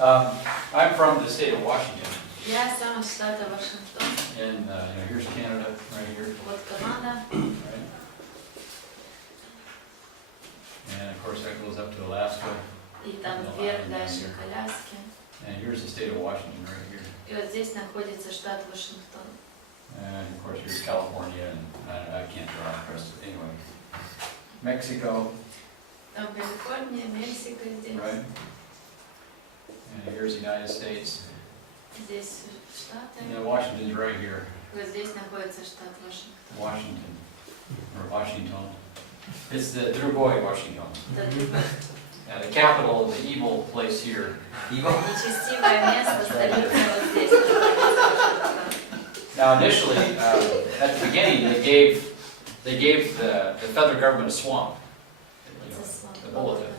I'm from the state of Washington. Я сам из штата Вашингтон. And here's Canada right here. Вот Канада. Right? And of course that goes up to Alaska. И там вверх дальше к Аляске. And here's the state of Washington right here. И вот здесь находится штат Вашингтон. And of course here's California, and I can't draw the rest of it. Anyway. Mexico. Там Калифорния, Мексика здесь. Right. And here's the United States. Здесь Штаты. And Washington's right here. Вот здесь находится штат Вашингтон. Washington. Or Washington. It's the другой Washington. Yeah, the capital of the evil place here. Evil? Нечестивое место, столица вот здесь. Now initially, at the beginning, they gave the federal government a swamp. The bulletin.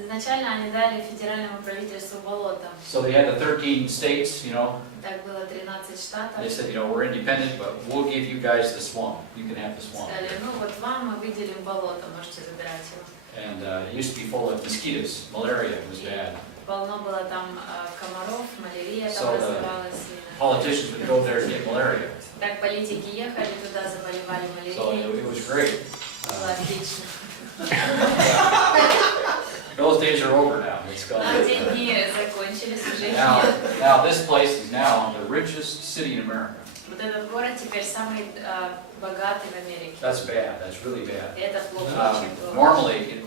Изначально они дали федеральному правительству болото. So they had the 13 states, Так было 13 штатов. They said, we're independent, but we'll give you guys the swamp. You can have the swamp. Сказали, вот вам мы выделим болото, можете забирать его. And it used to be full of mosquitoes. Malaria was bad. Полно было там комаров, малярия So там the развивалась. politicians would go there to get malaria. Так политики ехали туда, заболевали So малярией. it was great. Было отлично. Those days are over now. It's gone. Те дни закончились, уже их Now, нет. now this place is now the richest city in America. Вот этот город теперь самый богатый в Америке. That's bad. That's really bad. И это плохо, очень плохо. Normally,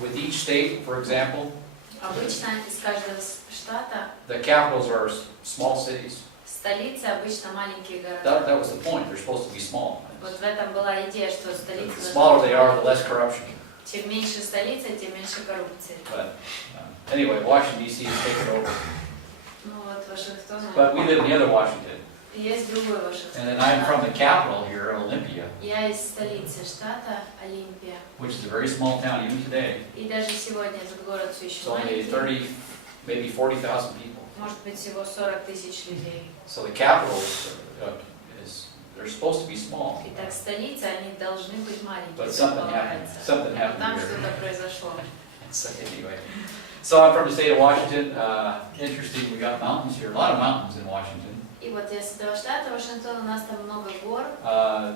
with each state, for example, Обычно из каждого штата the capitals are small cities. столицы обычно маленькие города. That was the point. They're supposed to be small. Вот в этом была идея, что The столицы smaller they are, the less corruption. чем меньше столица, тем меньше коррупции. But anyway, Washington D.C. has taken over. Ну вот Вашингтон. But we live in the other Washington, Есть другой Вашингтон. and then I'm from the capital here, Olympia, Я из столицы штата Олимпия. which is a very small town even today. И даже сегодня этот город все еще It's only маленький. 30, maybe 40,000 people. Может быть всего 40 тысяч людей. So the capital they're supposed to be small. Итак, столицы, они должны быть маленькие. But something happened. Something Но happened там here. что-то произошло. So anyway, so I'm from the state of Washington. Interesting, we got mountains here. A lot of mountains in Washington. И вот я с этого штата Вашингтон, у нас там много гор.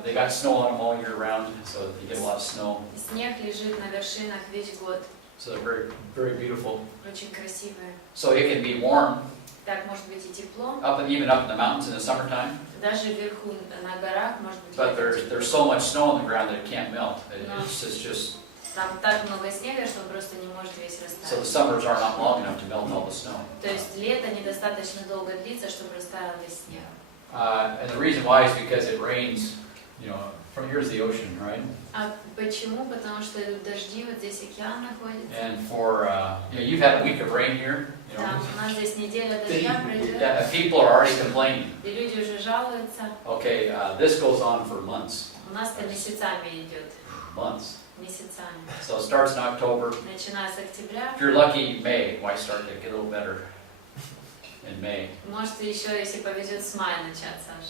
They got snow on them all year round, so you get a lot of snow. Снег лежит на вершинах весь год. So they're very, very beautiful. Очень красивые. So it can be warm Так может быть и тепло. even up in the mountains in the summertime. Даже вверху на горах может быть. But there's so much snow on the ground that it can't melt. It's just Там так много снега, что он просто не может весь so the растаять. summers are not long enough to melt all the snow. То есть лето недостаточно долго длится, чтобы растаял весь снег. And the reason why is because it rains. From here's the ocean, right? А почему? Потому что идут дожди, вот здесь океан находится. And for you've had a week of rain here. Там у нас здесь неделя дождя пройдет. Yeah, people are already complaining. И люди уже жалуются. Okay, this goes on for months. У нас-то месяцами идет. Months. Месяцами. So it starts in October. Начиная с октября. If you're lucky, May might start to get a little better in May. Может еще, если повезет, с мая начаться аж.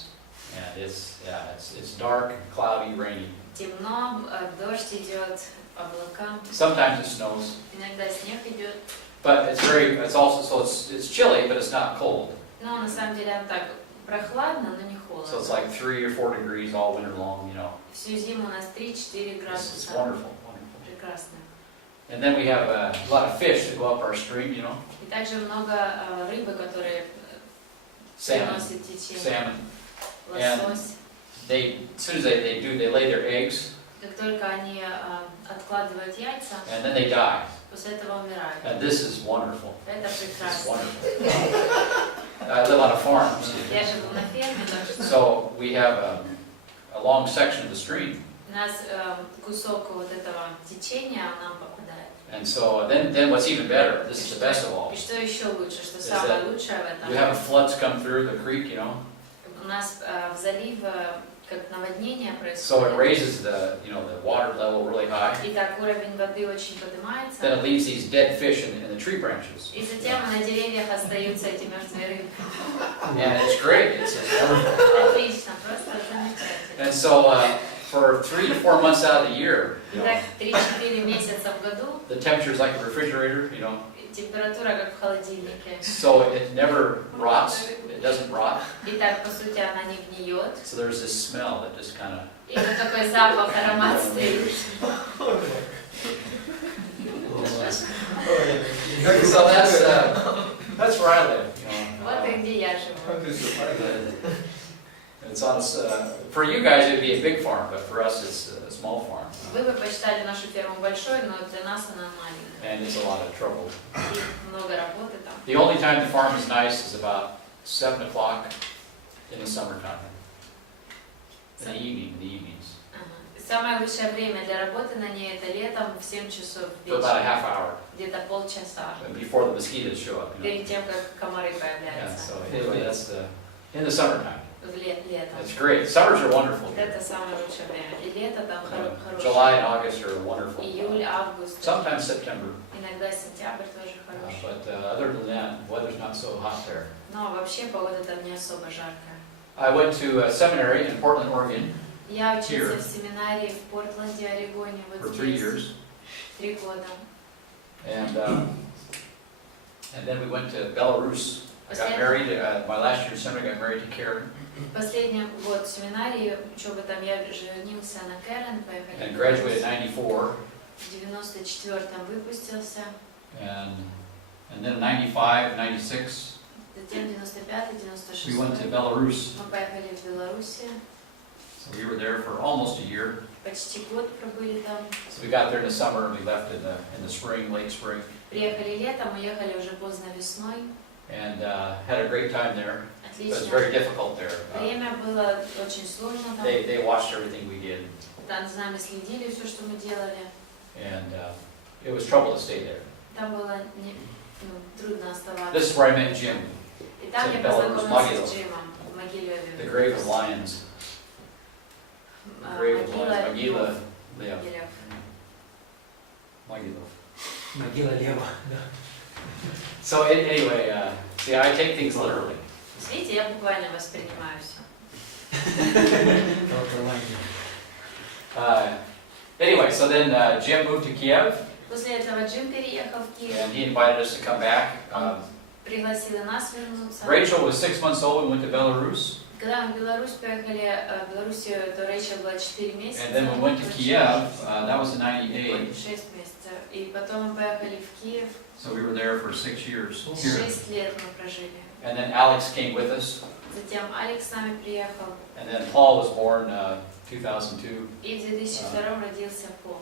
And it's dark, cloudy, rainy. Темно, дождь идет, облака. Sometimes it snows, Иногда снег идет. but it's chilly, but it's not cold. Но на самом деле он так прохладно, но не So it's холодно. like 3 or 4 degrees all winter long. Всю зиму у нас 3-4 It's градуса. wonderful. Прекрасно. And then we have a lot of fish that go up our stream. И также много рыбы, которые Salmon, приносят течение. salmon. Лосось. As soon as they lay their eggs, Как только они откладывают яйца, and then they die. после этого умирают. And this is wonderful. Это It's прекрасно. wonderful. I live on a farm, Я живу на ферме, так что so we have a long section of the stream. у нас кусок вот этого течения нам попадает. And so then what's even better, this is the best of all, И что еще лучше, что Is самое that лучшее в you have этом? floods come through the creek, У нас в залив как наводнение so it происходит. raises the water level really high. И так уровень воды очень поднимается. Then it leaves these dead fish in the tree branches. И затем на деревьях остаются эти мертвые рыбы. And it's great, it's wonderful. Отлично, просто замечательно. And so for 3 to 4 months out of the year, Так, 3-4 месяца в году the temperature is like a refrigerator, температура как в холодильнике. so it never rots, it doesn't rot. И так, по сути, она не гниет. So there's this smell that just kind of... И вот такой запах, аромат стоит. So that's where I live. Вот и где я живу. It's on, for you guys it'd be a big farm, but for us it's a small farm. Вы бы посчитали нашу ферму большой, но для нас она маленькая. And it's a lot of trouble. И много работы там. The only time the farm is nice is about 7 o'clock in the summertime. In the evenings. Самое лучшее время для работы на ней это летом в 7 часов For about a вечера. half hour. Где-то полчаса. Before the mosquitoes show up. Перед тем, как комары Yeah, появляются. so anyway, that's in the summertime. Летом. It's great. Summers are wonderful. Это самое лучшее время. И лето там хорошее. July and August are wonderful. Июль, август. Sometimes September. Иногда сентябрь тоже хороший. But other than that, weather's not so hot there. Но вообще погода там не особо жаркая. I went to a seminary in Portland, Oregon. Я учился в семинарии в Портленде, Орегоне, For вот 3 здесь. years. 3 года. And then we went to Belarus. I got married, my last year in seminary, I got married to Karen. Последний год семинарии, учебы там, я женился на Кэрен, поехали. And graduated in 94. В 94-м выпустился. And then in 95, 96, Затем 95-й, 96-й. we went to Belarus. Мы поехали в Белоруссию. So we were there for almost a year. Почти год пробыли там. So we got there in the summer and we left in the spring, late spring. Приехали летом, уехали уже поздно весной. And had a great time there. But it was Отлично. very difficult there. Время было очень сложно там. They watched everything we did. Там за нами следили, все, что мы делали. And it was trouble to stay there. Там было трудно оставаться. This is where I met Jim, И там я Belarus, познакомился с Джимом в Могилеве. the grave of lions. The grave of lions. Могила Лев. Могилов. Могила Лева. So anyway, see, I take things literally. Видите, я буквально воспринимаю все. Anyway, so then Jim moved to Kiev, После этого Джим переехал в Киев. and he invited us to come back. Пригласил и нас вернуться. Rachel was 6 months old. We went to Belarus, Когда мы в Беларусь поехали, в Белоруссию, то Рэйчел была 4 месяца. and then we went to Kiev. That was in '98. 6 месяцев. И потом мы поехали в Киев. So we were there for 6 years here. 6 лет мы прожили. And then Alex came with us, Затем Алекс с нами приехал. and then Paul was born 2002. И в 2002 родился Пол.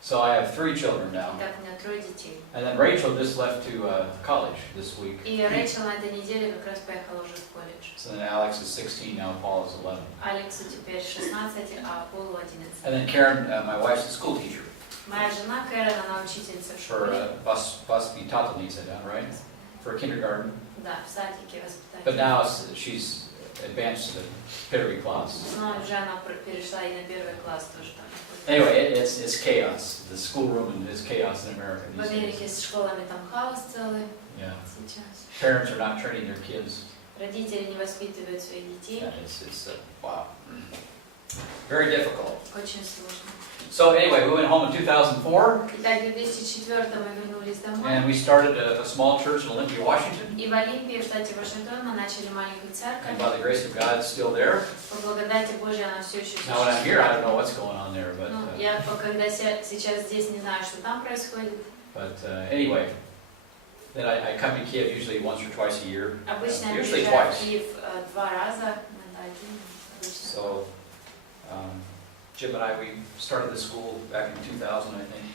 So I have 3 children now. Итак, у меня 3 детей. And then Rachel just left to college this week. И Рэйчел на этой неделе как раз поехала уже в колледж. So then Alex is 16 now, Paul is 11. Алексу теперь 16, а Полу 11. And then Karen, my wife's a school teacher Моя жена Кэрен, она учительница в for школе. Vaspitatelnica, right? For kindergarten. Да, в садике But воспитание. now she's advanced to the Pittery class. Но уже она перешла и на 1 класс тоже там. Anyway, it's chaos. The schoolroom is chaos in America В these days. Америке с школами там хаос целый Yeah. сейчас. Parents are not training their kids. Родители не воспитывают своих детей. Yeah, it's wow. Very difficult. Очень сложно. So anyway, we went home in 2004, Итак, в 2004 мы вернулись домой. and we started a small church in Olympia, Washington. И в Олимпии, в штате Вашингтон, мы начали маленькую церковь. And by the grace of God, it's still there. По благодати Божьей она все еще Now when I'm here, I don't know what's going on there, but Ну, я когда сейчас здесь не знаю, что там происходит. Anyway, then I come to Kiev usually once or twice a year. Обычно я Usually приезжаю в twice. Киев 2 раза, иногда 1. Обычно. So Jim and I, we started the school back in 2000, I think.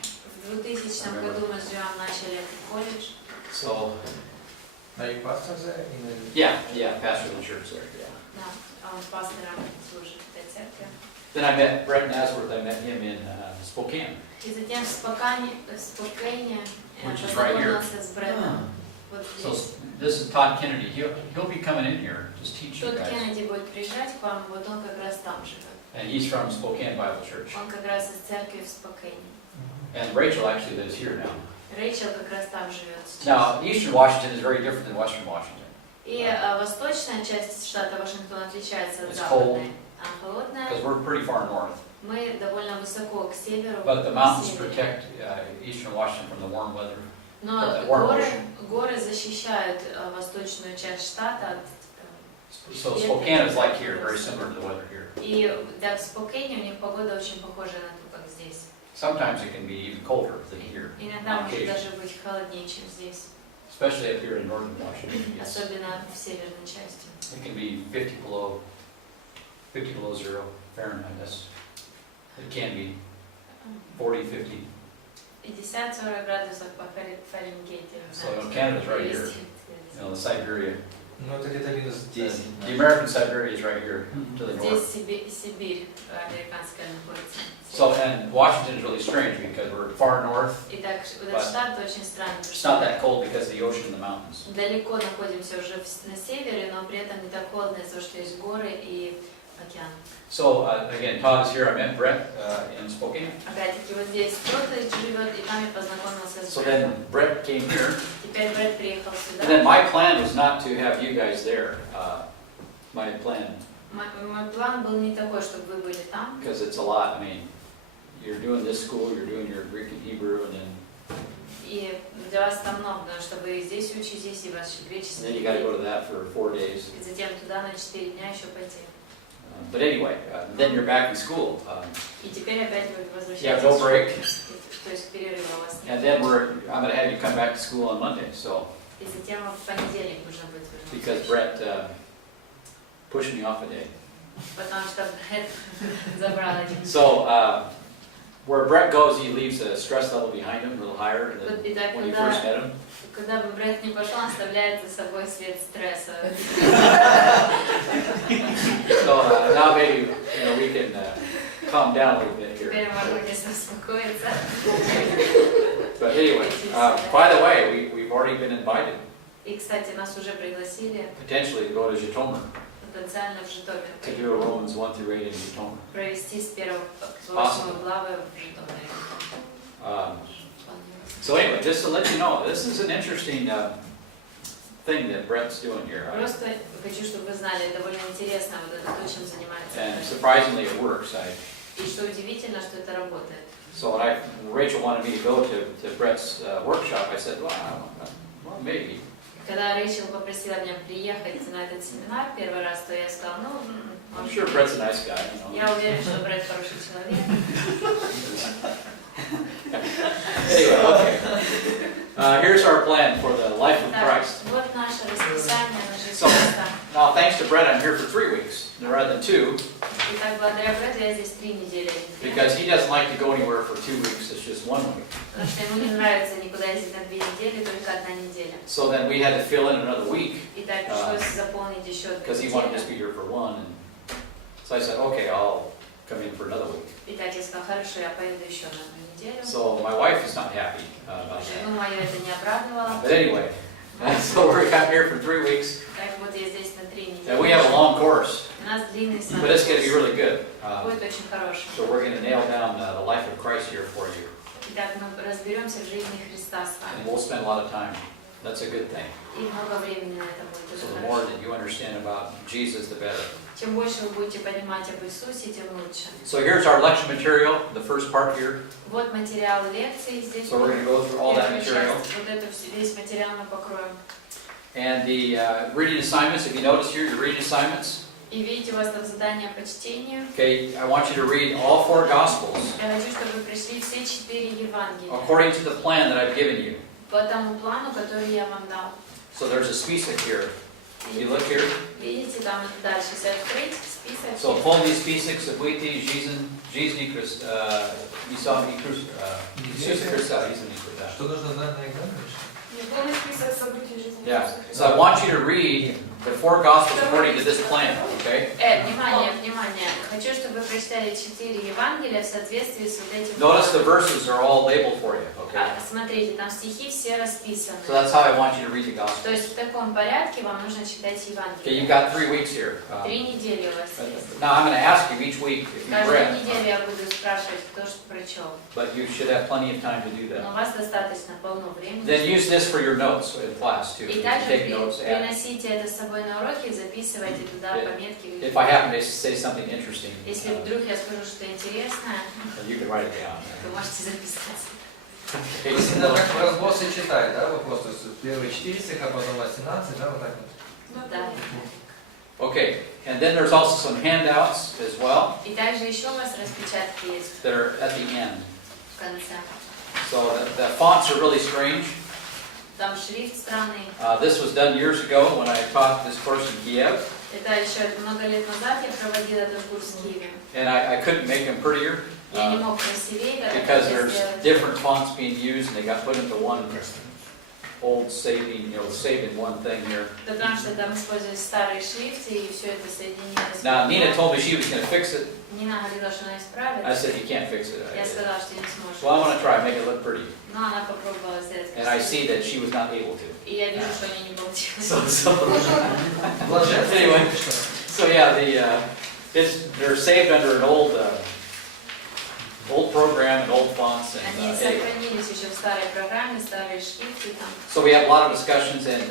В 2000 году мы с Джимом начали этот колледж. So Are you pastor there? yeah, pastor of the church there. Yeah. Да, он пастором служит в этой церкви. Then I met Brett Nasworth. I met him in Spokane. И затем в Спокане Which is right here. познакомился с Брэдом. Вот So здесь. this is Todd Kennedy. He'll be coming in here, just teach you Тот guys. Кеннеди будет приезжать к вам, вот он как раз там живет. And he's from Spokane Bible Church. Он как раз из церкви в Спокане. And Rachel actually lives here now. Рэйчел как раз там живет сейчас. Now, Eastern Washington is very different than Western Washington. И восточная часть штата Вашингтон отличается от It's западной. Она холодная. Because we're pretty far north. Мы довольно высоко к северу. But the к mountains северу. protect eastern Washington from the warm weather. Но the warm горы, ocean. горы защищают восточную часть штата от So Spokane is like here, very similar to the weather here. И да, в Спокейне у них погода очень похожая на ту, как здесь. Sometimes it can be even colder than here, Иногда on может occasion, даже быть холоднее, чем здесь. especially up here in northern Washington. Особенно в северной части. It can be 50 below 0 Fahrenheit. It can be 40, 50. 50-40 градусов по Фаренгейту. So Canada's right here. You know, the Siberia. Ну, это где-то минус 10. The American Siberia is right here to the north. Здесь Сибирь американская находится. So, and Washington is really strange because we're far north. Итак, этот штат очень странный. It's not that cold because of the ocean and the mountains. Далеко находимся уже на севере, но при этом не так холодно из-за того, что есть горы и океан. So, again, Todd is here. I met Brett in Spokane. Опять-таки вот здесь кто-то живет, и там я познакомился с So Брэдом. then Brett came here. Теперь Брэд приехал And then сюда. my plan was not to have you guys there. My plan, Мой план был не такой, чтобы вы были там. because it's a lot. I mean, you're doing this school, you're doing your Greek and Hebrew, and И для вас там много, потому что вы и здесь учитесь, и ваш then греческий you got to язык. go to that for 4 days. И затем туда на 4 дня еще пойти. But anyway, then you're back in school. И теперь опять вы You have возвращаетесь. no break, То есть перерыва у вас нет. and then I'm going to have you come back to school on Monday. So, И затем в понедельник нужно будет because вернуться. Brett pushed me off a day. Потому что Брэд забрал один. So, where Brett goes, he leaves a stress level behind him, a little higher than Вот и так, when you first met him. куда бы Брэд ни пошел, он оставляет за собой след стресса. So now maybe we can calm down a little bit here. Теперь можно здесь успокоиться. But anyway, by the way, we've already been invited И, кстати, нас уже пригласили potentially to go to Zhytomyr потенциально в to Житомир do a Romans 1 through 8 in Zhytomyr. провести с 1 по 8 главы в Житомире. So anyway, just to let you know, this is an interesting thing that Brett's doing here. Просто хочу, чтобы вы знали, довольно интересно вот это то, чем занимается. And surprisingly, it works. И что удивительно, что это работает. So when Rachel wanted me to go to Brett's workshop, I said, well, maybe. Когда Рэйчел попросила меня приехать на этот семинар первый раз, то я сказала, I'm sure Brett's a nice guy. Я уверен, что Брэд хороший человек. Anyway, okay. Here's our plan for the life of Так, Christ. вот наше расписание на жизнь So, Христа. now thanks to Brett, I'm here for 3 weeks rather than 2, Итак, благодаря Брэду я здесь 3 недели. because he doesn't like to go anywhere for 2 weeks. It's just 1 week. Потому что ему не нравится никуда ездить на 2 недели, только 1 неделя. So then we had to fill in another week И так пришлось заполнить еще 2 because he wanted to just недели. be here for 1. And so I said, okay, I'll come in for another week. И так я сказала, хорошо, я поеду еще на 1 неделю. So my wife is not happy about that. Жену мою это не обрадовало. But anyway, so we're here for 3 weeks. Так вот я здесь на 3 недели. And we have a long course, У нас длинный с but вами it's going to be курс. really good. Будет очень хороший. So we're going to nail down the life of Christ here for you. Итак, мы разберемся в жизни Христа с And вами. we'll spend a lot of time. That's a good thing. И много времени на это будет. So Это the more хорошо. that you understand about Jesus, the better. Чем больше вы будете понимать об Иисусе, тем лучше. So here's our lecture material, the first part here. Вот материал лекции здесь. So we're going to go through all that Первая material. часть. Вот это весь материал мы покроем. And the reading assignments, if you notice here, your reading assignments. И видите, у вас там задание по чтению. Okay, I want you to read all 4 Gospels Я хочу, чтобы вы пришли все 4 Евангелия. according to the plan that I've given you. По тому плану, который я вам дал. So there's a список here. You look here. Видите, там дальше, если открыть список. So полный список событий жизни Христа, Иисуса Христа, жизни Христа. Что нужно знать на экзамене? Полный список событий жизни Yeah. Иисуса. So I want you to read the 4 Gospels according to this plan, okay? Внимание, внимание. Хочу, чтобы вы прочитали 4 Евангелия в соответствии с вот этим Notice the планом. verses are all labeled for you, Okay. Смотрите, там стихи все расписаны. So that's how I want you to read the То gospel. есть в таком порядке вам нужно читать Okay, Евангелие. you've got 3 weeks here. 3 недели у вас есть. Now I'm going to ask you each week if you've Каждую read, неделю я буду спрашивать, кто что прочел. but you should have plenty of time to do Но у that. вас достаточно полно времени. Then use this for your notes in class too. И You также take notes. Add. приносите это с собой на уроки, записывайте туда пометки. If I happen to say something interesting, Если вдруг я скажу что-то интересное, you can write it down. вы можете записать. Okay, То есть so- это так в разбросе читать, да, вопрос? То есть первые 4 стиха, потом 18, да, вот так вот. Ну да. Okay, and then there's also some handouts as well И также еще у вас распечатки есть that are at the end. в конце. So the fonts are really strange. Там шрифт странный. This was done years ago when I taught this course in Kiev, Это еще много лет назад я проводила этот курс в Киеве. and I couldn't make them prettier Я не мог красивее because это there's сделать. different fonts being used and they got put into one old saving, saving one thing here. Потому что там использовались старые шрифты и все это соединилось. Now Nina told me she was going to fix it. Нина говорила, что она исправит. I said you can't fix it. Я сказала, что не сможешь. Well, I want to try and make it look pretty, Но она попробовала сделать and I красиво. see that she was not able to. И я вижу, что они не получилось. Блаженство, Anyway. или что? So yeah, they're saved under an old program and old fonts and Они anyway. сохранились еще в старой программе, старые шрифты там. So we have a lot of discussions, and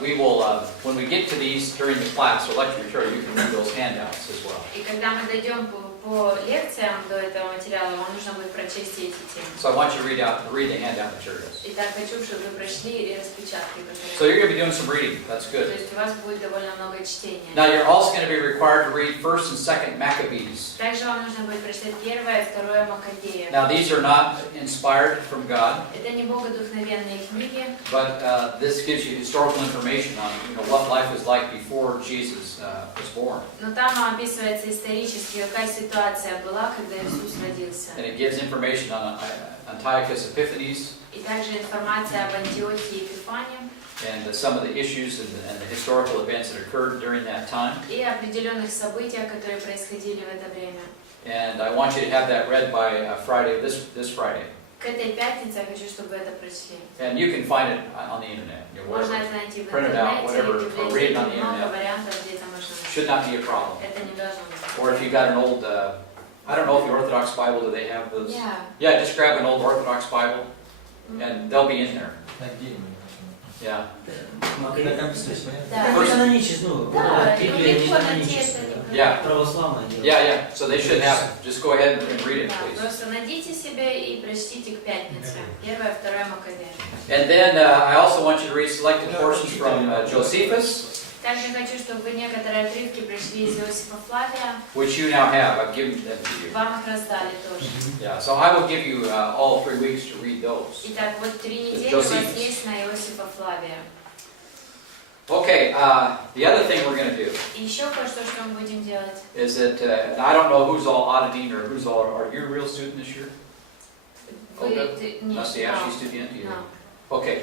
we will, when we get to these during the class or lecture material, you can read those handouts as well. И когда мы дойдем по лекциям до этого материала, вам нужно будет прочесть эти темы. So I want you to read the handout materials. Итак, хочу, чтобы вы прочли распечатки, So которые... you're going to be doing some reading. That's То good. есть у вас будет довольно много чтения. Now you're also going to be required to read 1st and 2nd Maccabees. Также вам нужно будет прочитать 1 и 2 Маккабея. Now these are not inspired from God, Это не богодухновенные книги, but this gives you historical information on what life was like before Jesus was born. но там описывается исторически, какая ситуация была, когда Иисус родился. And it gives information on Antiochus Epiphanes И также информация об Антиохии и Епифане and some of the issues and the historical events that occurred during that time. и определенных событиях, которые происходили в это время. And I want you to have that read by Friday, this Friday. К этой пятнице я хочу, чтобы вы это прочли. And you can find it on the internet. Можно это найти в Print it out, интернете, whatever, или в or read it on библиотеке, the много internet. вариантов, где это можно найти. Should not be a problem. Это не должно быть. Or if you got an old, I don't know if the Orthodox Bible, do they have those? Yeah. Yeah, just grab an old Orthodox Bible and they'll be in there. Отдельно. Yeah. Когда написано, Да. это канонический, Да, Библия не легко найти каноническая, это. да? Yeah. Православное дело. Yeah. So they should have it. Just go ahead and read it, Да, please. просто найдите себе и прочтите к пятнице. 1 и 2 Маккабея. And then I also want you to read selected portions from Josephus, Также хочу, чтобы вы некоторые отрывки прочли из Иосифа Флавия. which you now have. I've given them to you. Вам их раздали тоже. Yeah. So I will give you all 3 weeks to read those. Итак, вот 3 недели у вас Josephus. есть на Иосифа Флавия. Okay. The other thing we're going to do И еще кое-что, что мы будем делать. is that and I don't know who's all auditing or who's all. Are you a real student this year? Вы... Okay. ты- Настоящий студент? No. Okay.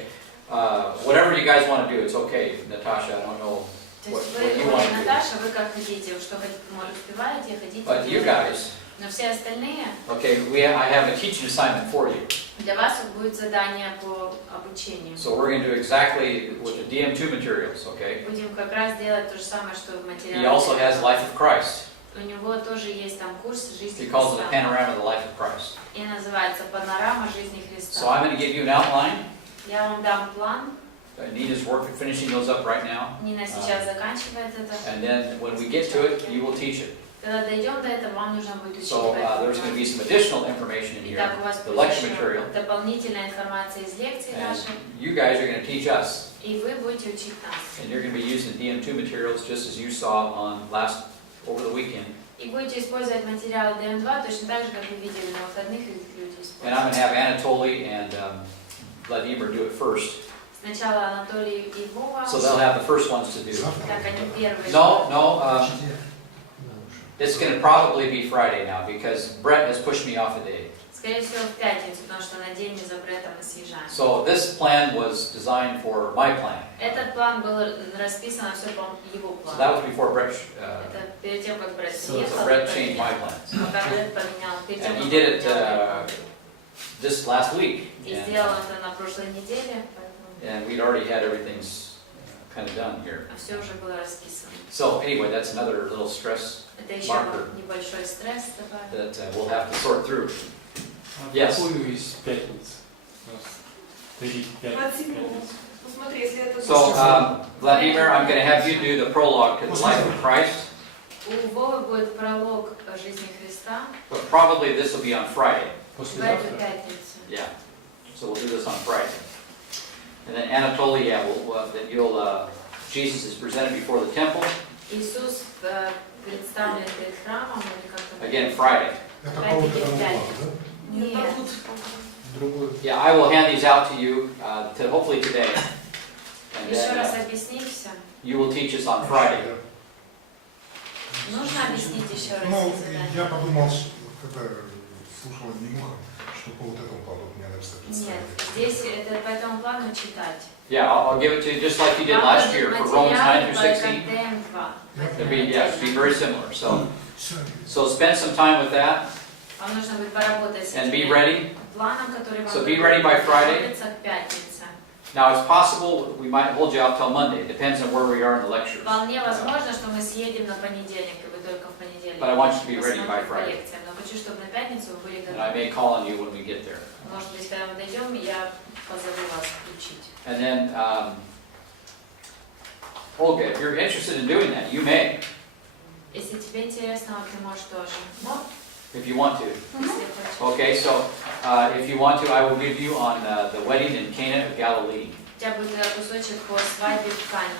Whatever you guys want to do, it's okay. Natasha, I don't know. То What- есть what вы, you want Оля, to do. Наташа, вы как хотите, что успеваете, хотите. But you делать. guys, Но все остальные, okay, I have a teaching assignment for you. для вас будет задание по обучению. So we're going to do exactly with the DM2 materials, okay? Будем как раз делать то же самое, что в материале. He also has Life of Christ. У него тоже есть там курс жизни He calls it a Христа. panorama of the life of Christ. И называется «Панорама жизни So Христа». I'm going to give you an outline. Я вам дам план. Nina's working, finishing those up right now. Нина сейчас заканчивает это. And then when we get to it, you will teach it. Когда дойдем до этого, вам нужно будет учить. So поэтому. there's going to be some additional information in here, Итак, у вас the будет lecture еще material. дополнительная информация из лекций And нашей. you guys are going to teach us. И вы будете учить нас. And you're going to be using the DM2 materials just as you saw over the weekend. И будете использовать материалы ДМ2 точно так же, как вы видели на выходных, их люди And I'm going используют. to have Anatoly and Vladimir do it first. Сначала Анатолий и Вова. So they'll have the first ones to do. Так, они первые. No, it's going to probably be Friday now because Brett has pushed me off a day. Скорее всего, в пятницу, потому что на день мы за Бреттом и съезжаем. So this plan was designed for my plan. Этот план был расписан все по его So that плану. was before Brett, Это перед тем, как Бретт so приехал. Brett changed my plans. Пока Бретт поменял, перед тем, And he как did он it поменял. this last week. И And, сделал это на прошлой неделе, and we'd already had everything kind of done here. все уже было расписано. So anyway, that's another little stress Это еще Маркер. небольшой стресс добавил. that we'll have to sort through. А Yes. какую из пятниц? У нас 3-5 27. пятниц. Ну смотри, если это... So, Vladimir, I'm going to have you do the prologue to the life of Christ, У Вовы будет пролог о жизни Христа but probably this will be on Friday. в эту Послезавтра. пятницу. Yeah. So we'll do this on Friday. And then Anatoly, yeah, that you'll, Jesus is presented before the temple, Иисус представлен перед храмом или как-то... again Friday. Это по утреннему плану, да? Нет. Другой. Yeah, I will hand these out to you, to hopefully today. And Еще then раз объяснить все. you will teach us on Friday. Нужно объяснить еще раз Ну, задание? я подумал, когда слушал Немуха, что по вот этому плану мне надо представить. Нет, здесь это по этому плану читать. Yeah, I'll give it to you just like you did last year for Romans 9 through 16. It'll be, yeah, it'll be very similar. So spend some time with that Вам нужно будет поработать с and be этим ready. планом, который вам So be ready by Friday. готовится к пятнице. Now it's possible we might hold you out till Monday. It depends on where we are in the lectures. Вполне возможно, что мы съедем на понедельник, и вы только в понедельник. But I want you to be ready by посмотрите по Friday. лекциям. Но хочу, чтобы на пятницу вы были And I готовы. may call on you when we get there. Может быть, когда мы дойдем, я позову вас включить. And then, Olga, if you're interested in doing that, you may, Если тебе интересно, ты можешь тоже. if you want to. Если хочешь. Okay, so if you want to, I will give you on the wedding in Cana of Galilee. У тебя будет кусочек по свадьбе в Кане.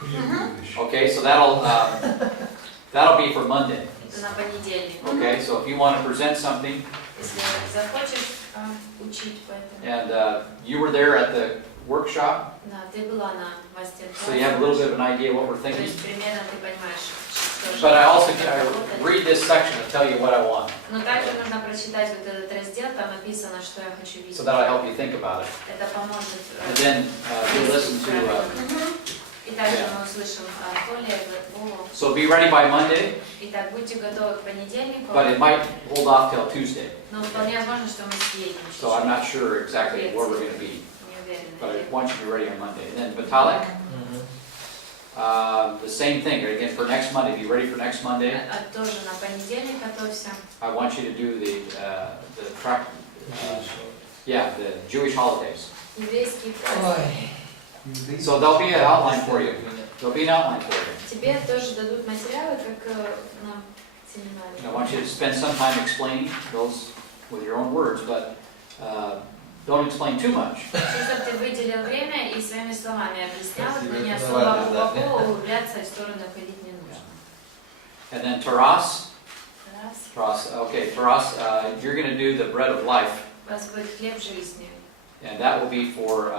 Приятная вещь. Okay, so that'll be for Monday. Это на понедельник. Okay, so if you want to present something, Если захочешь учить по этому. and you were there at the workshop, Да, ты была на мастер-классе. so you have a little bit of an idea what we're То thinking. есть примерно ты понимаешь, что But I also работать. read this section and tell you what I want, Но также нужно прочитать вот этот раздел, там написано, что я хочу видеть. so that'll help you think about it. Это поможет. And then you'll listen to. И также мы услышим Анатолия, Вову. So be ready by Monday, Итак, будьте готовы к понедельнику. but it might hold off till Tuesday. Но вполне возможно, что мы съедем. So I'm not sure exactly where we're going to be, Не уверена. but I want you to be ready on Monday. And then Vitalik, the same thing. Again, for next Monday, be ready for next Monday. Тоже на понедельник готовься. I want you to do the Jewish holidays. Еврейский праздник. Ой. So there'll be an outline for you. There'll be an outline for you. Тебе тоже дадут материалы, как на семинаре. And I want you to spend some time explaining those with your own words, but don't explain too much. Хочу, чтобы ты выделил время и своими словами объяснял, но не особо Спасибо, глубоко углубляться и стороны ходить не нужно. And then Taras, Раз. Taras, you're going to do the bread of life, У вас будет хлеб жизни. and that will be for,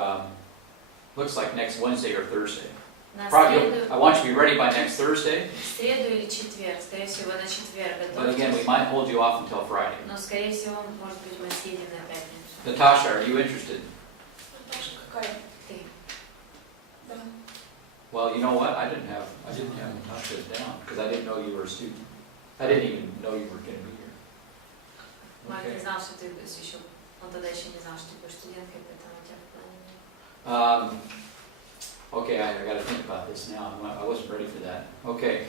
looks like next Wednesday or Thursday. На Probably, среду, I want you to be ready by next Thursday, в среду или четверг, скорее всего на четверг but again, we готовьтесь. might hold you off until Friday. Но скорее всего, может быть, мы съедем на пятницу. Natasha, are you interested? Наташа, какая? Ты. Да. Well, you know what? I didn't have Natasha down because I didn't know you were a student. I didn't even know you were going to be here. Марк не Okay. знал, что ты будешь еще, он тогда еще не знал, что ты будешь студенткой, поэтому у тебя в плане нет. Okay, I got to think about this now. I wasn't ready for that. Okay,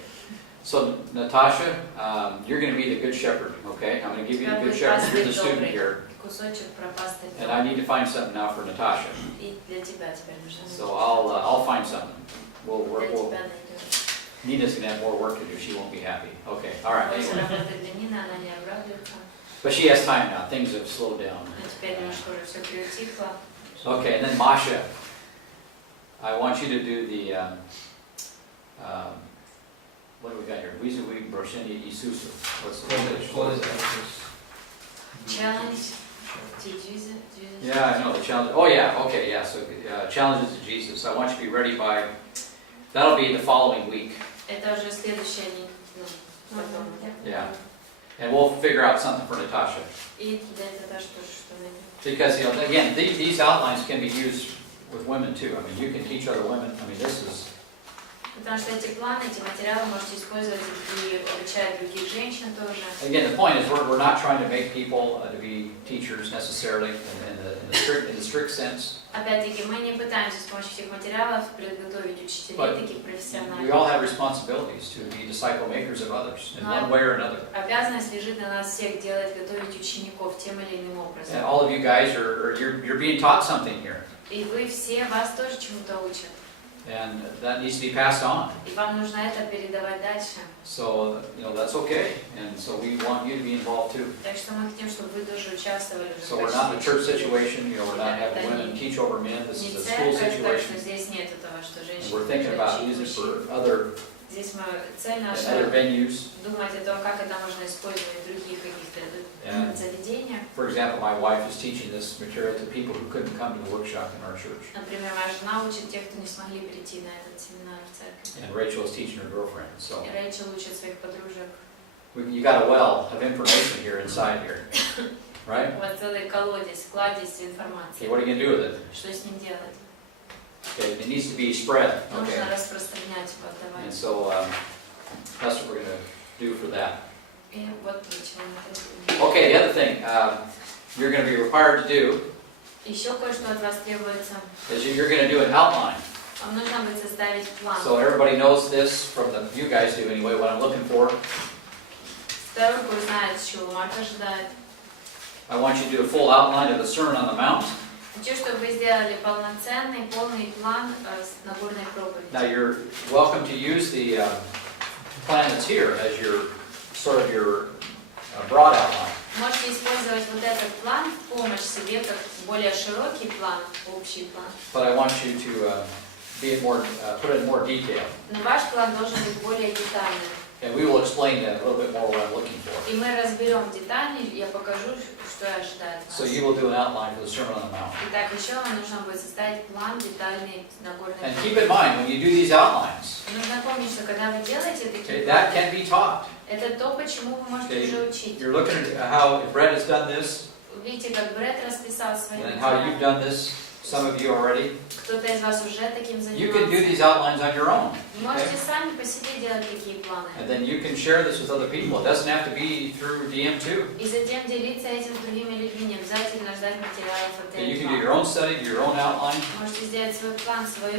so Natasha, you're going to be the good shepherd. Okay, I'm going to give you the good shepherd. You're the student here, Кусочек про пастырь. and I need to find something now for Natasha. И для тебя теперь нужно. So I'll find something. We'll Для work. тебя найдем. Nina's going to have more work to do. She won't be happy. Okay, all right. Больше Anyway. работы для Нины, она не обрадуется. But she has time now. Things have slowed down. Но теперь немножко уже все приутихло. Okay, and then Masha, I want you to do the, what do we got here? Wizuwi Brosheni Isusu. What's the English? Challenge. Teach Jesus. Yeah, I know, the challenge. Oh, yeah, okay, yeah. So challenges to Jesus. I want you to be ready by, that'll be the following week. Это уже следующая потом. Yeah. And we'll figure out something for Natasha. И для этого тоже что найдем. Because, again, these outlines can be used with women too. I mean, you can teach other women. I mean, this is, Потому что эти планы, эти материалы можете использовать и обучать других женщин тоже. Again, the point is we're not trying to make people to be teachers necessarily in the strict sense. Опять-таки, мы не пытаемся с помощью этих материалов подготовить учителей таких We профессиональных. all have responsibilities to be disciple makers of others in one way or another. Обязанность лежит на нас всех делать, готовить учеников тем или иным образом. And all of you guys you're being taught something here. И вы все, вас тоже чему-то учат. And that needs to be passed on. И вам нужно это передавать дальше. So, that's okay. And so we want you to be involved too. Так что мы хотим, чтобы вы тоже участвовали в So we're not in a church situation, we're not having women teach over men. This Не is a school церковь, так situation. что здесь нет этого, что And женщины we're thinking about using it for other Здесь мы цель and наша other venues. думать о том, как это можно использовать в других каких-то And заведениях. for example, my wife is teaching this material to people who couldn't come to the workshop in our church. Например, моя жена учит тех, кто не смогли прийти на этот семинар в церкви. And Rachel is teaching her girlfriend. So И Рэйчел учит своих подружек. you got a well of information here inside here, right? У вас целый колодец, кладезь информации. Okay, what are you going to do with it? Что с ним делать? Okay, it needs to be spread. Okay. Нужно распространять, отдавать. And so that's what we're going to do for that. И вот ничего не хотим. Okay, the other thing you're going to be required to do Еще кое-что от вас требуется. is you're going to do an outline. Вам нужно будет составить план. So everybody knows this from you guys do anyway, what I'm looking for. Второй курс знает, чего Марк ожидает. I want you to do a full outline of the Sermon on the Mount. Хочу, чтобы вы сделали полноценный, полный план Нагорной проповеди. Now you're welcome to use the plan that's here as your sort of your broad outline. Можете использовать вот этот план в помощь себе, как более широкий план, общий план. But I want you to put in more detail. Но ваш план должен быть более детальным. And we will explain that a little bit more what I'm looking for. И мы разберем детали, я покажу, что ожидает вас. So you will do an outline for the Sermon on the Mount. Итак, еще вам нужно будет составить план детальный Нагорной And проповеди. keep in mind, when you do these outlines, Нужно помнить, что когда вы делаете такие that планы, can be taught. это то, почему вы можете уже учить. You're looking at how Brett has done this, Видите, как Брэд расписал свои and how you've материалы. done this, some of you already. Кто-то из вас уже таким You can do занимался. these outlines on your own. Вы можете сами по себе делать такие планы. And then you can share this with other people. It doesn't have to be through DM2. И затем делиться этим с другими людьми, не обязательно ждать материалов от And you этого. can do your own study, do your own outline, Можете сделать свой план, свои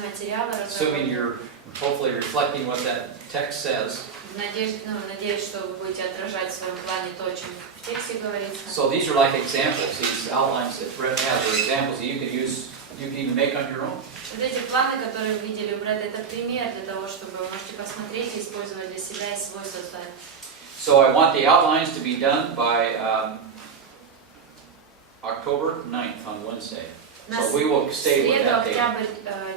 материалы, assuming разработать. you're hopefully reflecting what that text says. Надеюсь, что вы будете отражать в своем плане то, о чем в тексте говорится. So these are like examples. These outlines that Brett has are examples that you can use, you can even make on your own. Вот эти планы, которые вы видели у Брэда, это пример для того, чтобы вы можете посмотреть и использовать для себя и свой создать. So I want the outlines to be done by October 9th on Wednesday. So we will stay with Среду, that date. октябрь,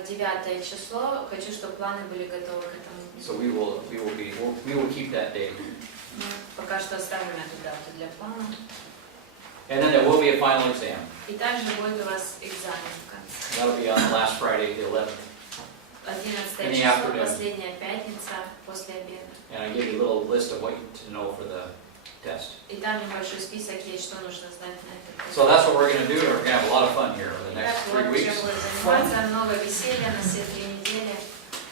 9 число. Хочу, чтобы планы были готовы к этому. So we will keep that date. Мы пока что оставим эту дату для плана. And then there will be a final exam. И также будет у вас экзамен в конце. That'll be on last Friday, the 11th. 11 In the число, afternoon. последняя пятница после обеда. And I give you a little list of what you need to know for the test. И там небольшой список есть, что нужно знать на этот тест. So that's what we're going to do. We're going to have a lot of fun here over the Итак, next вот 3 чем weeks. будет заниматься, много веселья на все 3 недели.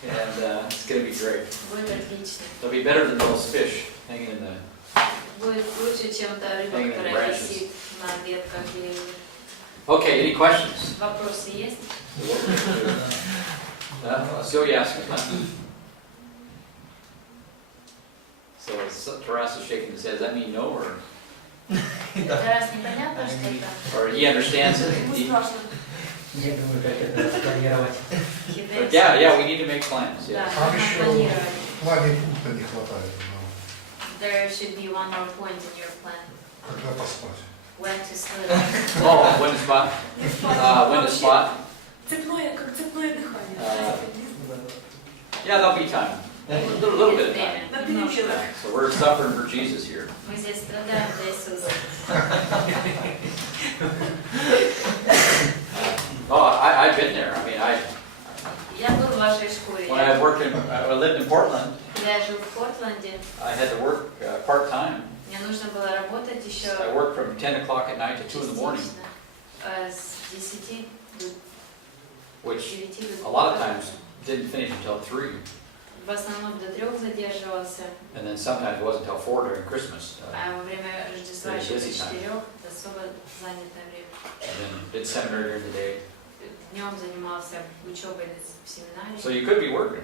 And it's going to be great. Будет отлично. It'll be better than those fish hanging in the... Будет лучше, чем та рыба, Hanging in которая branches. висит на ветках деревьев. Okay, any questions? Вопросы есть? Still yes. So Taras is shaking his head. Does that mean no, or Раз непонятно, что это. he understands it? Ему He- страшно. Я думаю, как это спланировать. But yeah, we need to make plans. Да, Yeah. Там нужно еще планировать. в плане пункта не хватает. Но There should be one more point in your plan. когда поспать? When to sleep. Oh, when to spot? When to spot? Цепное, как цепное дыхание. Yeah, there'll be time. A little bit of time. Время. На Немножко. переменах. So we're suffering for Jesus here. Мы здесь страдаем для Иисуса. I've been there. I mean, Я был в вашей шкуре. when I lived in Portland, Я жил в Портленде. I had to work part-time. Мне нужно было работать еще I worked from 10 o'clock at night to 2 in the morning, частично. С 10 до which 9 до a lot of times didn't finish until 3. В основном до 3 задерживался, And then sometimes it wasn't until 4 during Christmas. а во время Рождества еще до 4, особо занятое время. And then did seminary during the day. Днем занимался учебой в семинаре. So you could be working.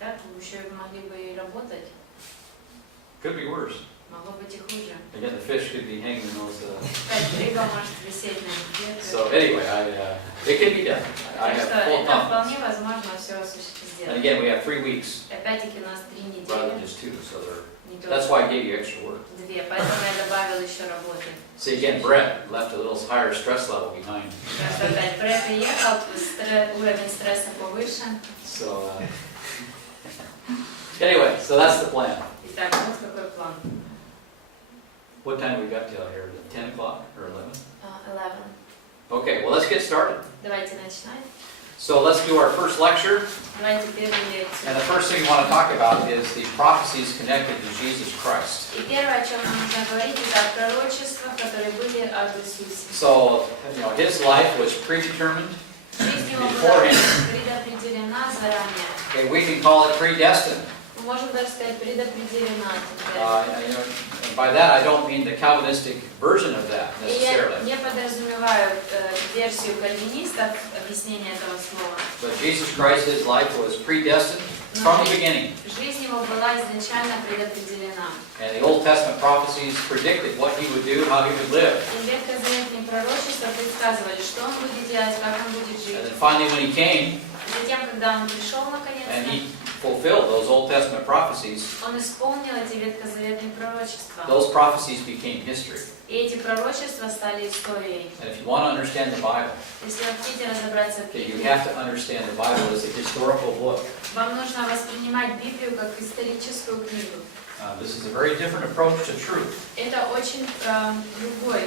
Так, вы еще могли бы и работать. Could be worse. Могло быть и хуже. Again, the fish could be hanging in those. Рыба может висеть на ветке. So anyway, it can be done. I Так have что full это confidence. вполне возможно все осуществить. And again, we have 3 weeks Опять-таки у нас 3 rather than недели. just 2. So Не that's только why I gave you extra work. 2, поэтому я добавил еще работы. See, again, Brett left a little higher stress level behind. Так что опять Брэд приехал, уровень стресса повышен. So anyway, so that's the plan. Итак, вот какой план. What time we got till here? 10 o'clock or 11? 11. Okay, well, let's get started. Давайте начинаем. So let's do our first lecture. Давайте первую And лекцию. the first thing we want to talk about is the prophecies connected to Jesus Christ. И первое, о чем нам нужно говорить, это о пророчествах, которые были об Иисусе. So, his life was predetermined. Жизнь его была предопределена заранее. Okay, we can call it predestined. Мы можем даже сказать предопределена. And by that, I don't mean the Calvinistic version of that И я necessarily. не подразумеваю версию кальвинистов объяснения этого слова. But Jesus Christ, his life was predestined from the beginning. Жизнь его была изначально предопределена. And the Old Testament prophecies predicted what he would do, how he would live. И ветхозаветные пророчества предсказывали, что он будет делать, как он будет And жить. then finally, when he came Затем, когда он пришел and наконец-то, he fulfilled those Old Testament prophecies, он исполнил эти ветхозаветные пророчества. those prophecies became history. И эти пророчества стали историей. And if you want to understand the Bible, Если вы хотите разобраться в okay, you Библии, have to understand the Bible as a historical book. вам нужно воспринимать Библию как историческую книгу. This is a very different approach to truth. Это очень другой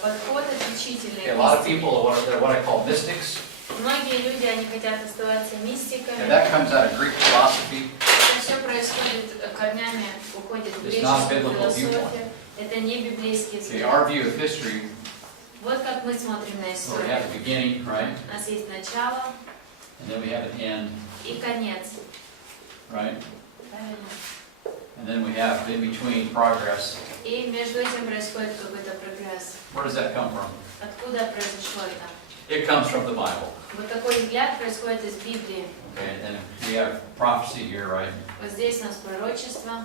подход, отличительный. Okay, a lot of от people истины. they're what I call mystics, Многие люди, они хотят оставаться and мистиками. that comes out of Greek philosophy. Это все происходит корнями, уходит в It's not греческую biblical философию. Это не библейский Okay, взгляд. our view of history, Вот как мы смотрим на so we историю. have the beginning, right, У нас есть начало and then we have an end, и конец. right, Правильно? and then we have in between progress. И между этим происходит какой-то прогресс. Where does that come from? Откуда произошло это? It comes from the Bible. Вот такой взгляд происходит из Библии. Okay, and then we have prophecy here, right, Вот здесь у нас пророчество.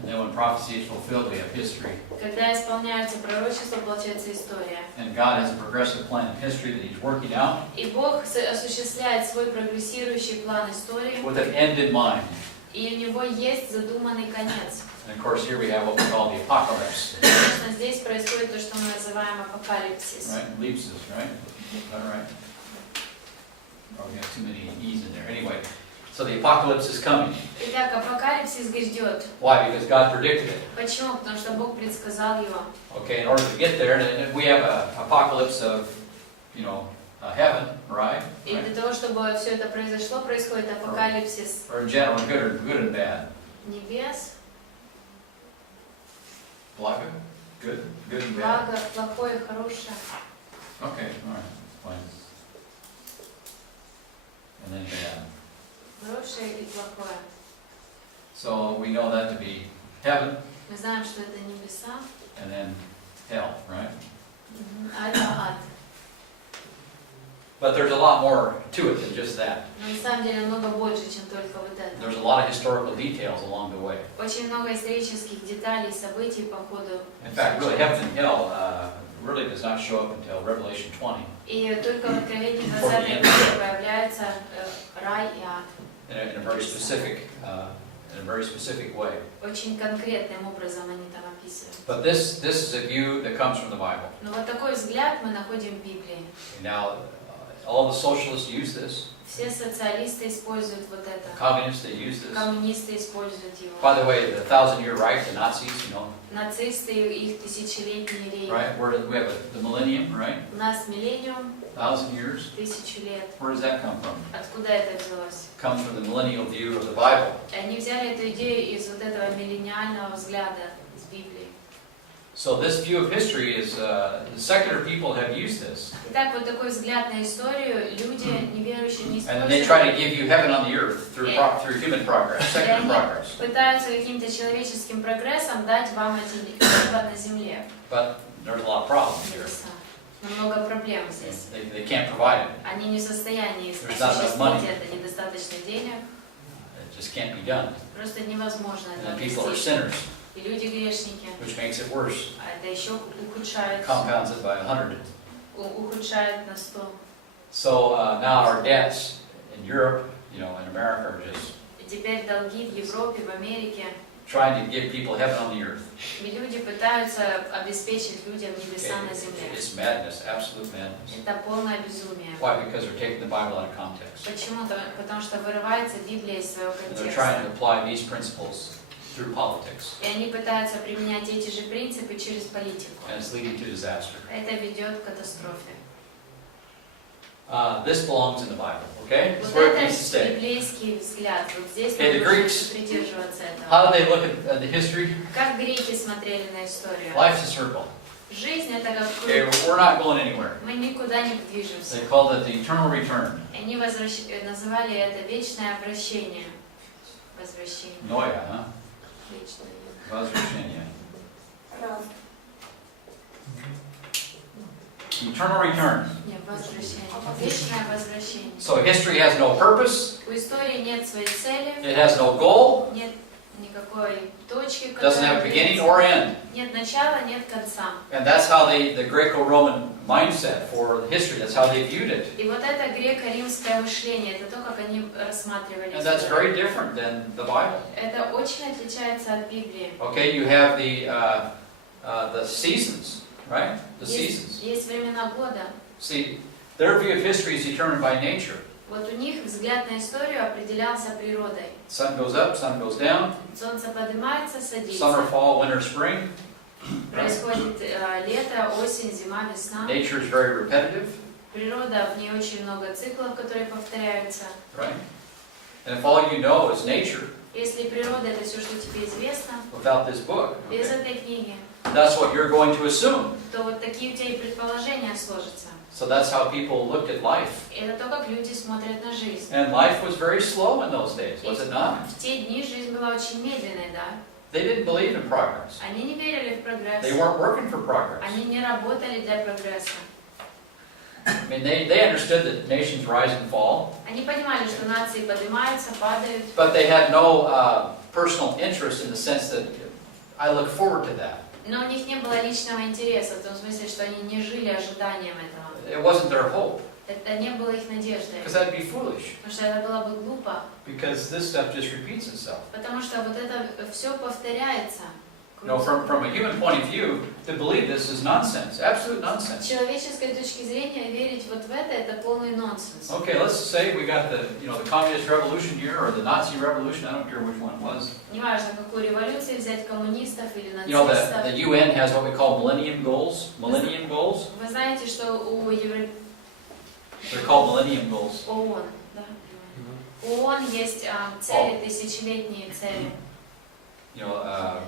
and then when prophecy is fulfilled, we have history. Когда исполняются пророчества, получается история. And God has a progressive plan of history that He's working out И Бог осуществляет свой прогрессирующий план истории, with an end in mind. и у него есть задуманный конец. And of course, here we have what we call the apocalypse, Конечно, здесь происходит то, что мы называем апокалипсис. right? Ellipsis, right? All right. Oh, we have too many E's in there. Anyway, so the apocalypse is coming. Итак, апокалипсис грядет. Why? Because God predicted it. Почему? Потому что Бог предсказал его. Okay, in order to get there, and we have an apocalypse of, heaven, right? И для того, чтобы все это произошло, происходит апокалипсис Or in general, good and bad. небес, Blaga? Good and bad. благо, плохое, хорошее. Okay, all right, fine. And then bad. Хорошее и плохое. So we know that to be heaven, Мы знаем, что это небеса, and then hell, right? а это ад. But there's a lot more to it than just that. Но на самом деле много больше, чем только вот это. There's a lot of historical details along the way. Очень много исторических деталей, событий по ходу. In fact, really, heaven and hell really does not show up until Revelation 20 И только в Откровении 20 главе появляются рай и ад. in a very specific way. Очень конкретным образом они там описывают. But this is a view that comes from the Bible. Но вот такой взгляд мы находим в Библии. Now, all the socialists use this. Все социалисты используют вот это. Communists, they use this. Коммунисты используют его. By the way, the 1,000-year reich, the Nazis, Нацисты и их тысячелетний рейх. right? We have the millennium, right? У нас миллениум, 1,000 years. 1000 лет. Where does that come from? Откуда это взялось? It comes from the millennial view of the Bible. И они взяли эту идею из вот этого миллениального взгляда из Библии. So this view of history is, the secular people have used this. Итак, вот такой взгляд на историю люди неверующие не And they try to используют. give you heaven on the earth through human progress, И secular они progress. пытаются каким-то человеческим прогрессом дать вам эти небо на земле. But there's a lot of problems here. Небеса. Но много проблем здесь. They can't provide it. Они не в состоянии There's not enough money. осуществить это, недостаточно денег. It just can't be done. Просто невозможно And это then people are достичь. sinners, И люди грешники. which makes it worse. А это еще ухудшает, Compounds it by 100. ухудшает на 100. So now our debts in Europe, in America, are just И теперь долги в Европе, в Америке. trying to give people heaven on the earth. И люди пытаются обеспечить людям небеса на земле. It's madness, absolute madness. Это полное безумие. Why? Because they're taking the Bible out of context. Почему-то, потому что вырывается Библия из своего And they're trying to контекста. apply these principles through politics. И они пытаются применять эти же принципы через политику. And it's leading to disaster. Это ведет к катастрофе. This belongs in the Bible, okay? That's Вот where it это needs to stay. библейский взгляд. Вот здесь Okay, the нам нужно Greeks- придерживаться этого. How do they look at the history? Как греки смотрели на историю? Life's a circle. Жизнь это как Okay, круг. we're not going anywhere. Мы никуда не движемся. They called it the eternal return. Они называли это вечное обращение. Возвращение. Noia, huh? Вечное. Возвращение. Eternal return. Нет, возвращение. Вечное возвращение. So history has no purpose. У истории нет своей цели, It has no goal. нет никакой точки, Doesn't have a которая beginning движется. or end. Нет начала, нет конца. And that's how the Greco-Roman mindset for history, that's how they viewed it. И вот это греко-римское мышление, это то, как они рассматривали And that's историю. very different than the Bible. Это очень отличается от Библии. Okay, you have the seasons, right? The seasons. Есть времена года. See, their view of history is determined by nature. Вот у них взгляд на историю определялся природой. Sun goes up, sun goes down. Солнце поднимается, садится. Summer, fall, winter, spring. Происходит лето, осень, зима, весна. Nature is very repetitive, Природа, в ней очень много циклов, которые повторяются. right? And if all you know is nature, Если природа это все, что тебе известно, without this book, без okay, этой книги, that's what you're going to assume. то вот такие у тебя и предположения сложатся. So that's how people looked at life. И это то, как люди смотрят на жизнь. And life was very slow in those days, was it not? В те дни жизнь была очень медленной, да? They didn't believe in progress. Они не верили в прогресс. They weren't working for progress. Они не работали для прогресса. I mean, they understood that nations rise and fall, Они понимали, что нации поднимаются, падают, but they had no personal interest in the sense that I look forward to that. но у них не было личного интереса, в том смысле, что они не жили ожиданием этого. It wasn't their hope, Это не было их надеждой, because that'd be foolish, потому что это было бы глупо, because this stuff just repeats itself. потому что вот это все повторяется. No, from a human point of view, to believe this is nonsense, absolute С nonsense. человеческой точки зрения верить вот в это полный нонсенс. Okay, let's say we got the communist revolution here, or the Nazi revolution, I don't care which one it was. Неважно, какую революцию взять, коммунистов или You know, нацистов. the UN has what we call millennium goals. Millennium goals. Вы знаете, что у They're called millennium goals. ООН, да? У ООН есть цели, тысячелетние цели. You know,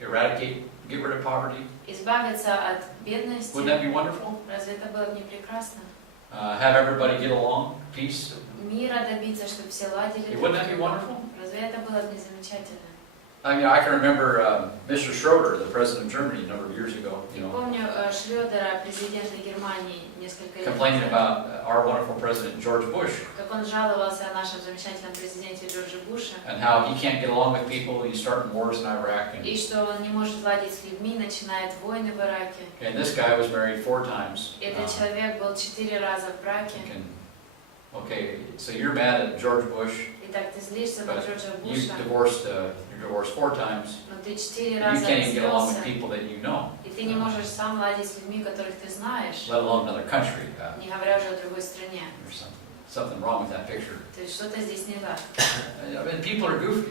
eradicate, get rid of poverty. Избавиться от бедности. Wouldn't that be wonderful? Разве это было бы не прекрасно? Have everybody get along, peace. Мира добиться, чтобы все ладили. Wouldn't that be wonderful? Разве это было бы не замечательно? I mean, I can remember Mr. Schroeder, the president of Germany, a number of years ago. You know, Помню Шрёдера, президента Германии, несколько лет complaining назад, about our wonderful president George Bush как он жаловался о нашем замечательном президенте Джорджи Буше, and how he can't get along with people. He's starting wars in Iraq, and и что он не может ладить с людьми, начинает войны в Ираке. this guy was married 4 times. Этот человек был 4 раза в браке. Okay, so you're mad at George Bush, Итак, ты злишься на but Джорджа you've Буша, you're divorced 4 times. но ты 4 You раза can't even get along with развелся, people that you know, и ты не можешь сам ладить с людьми, которых ты знаешь, let alone another country. не говоря уже о другой стране. There's something wrong with that picture. То есть что-то здесь не так. I mean, people are goofy,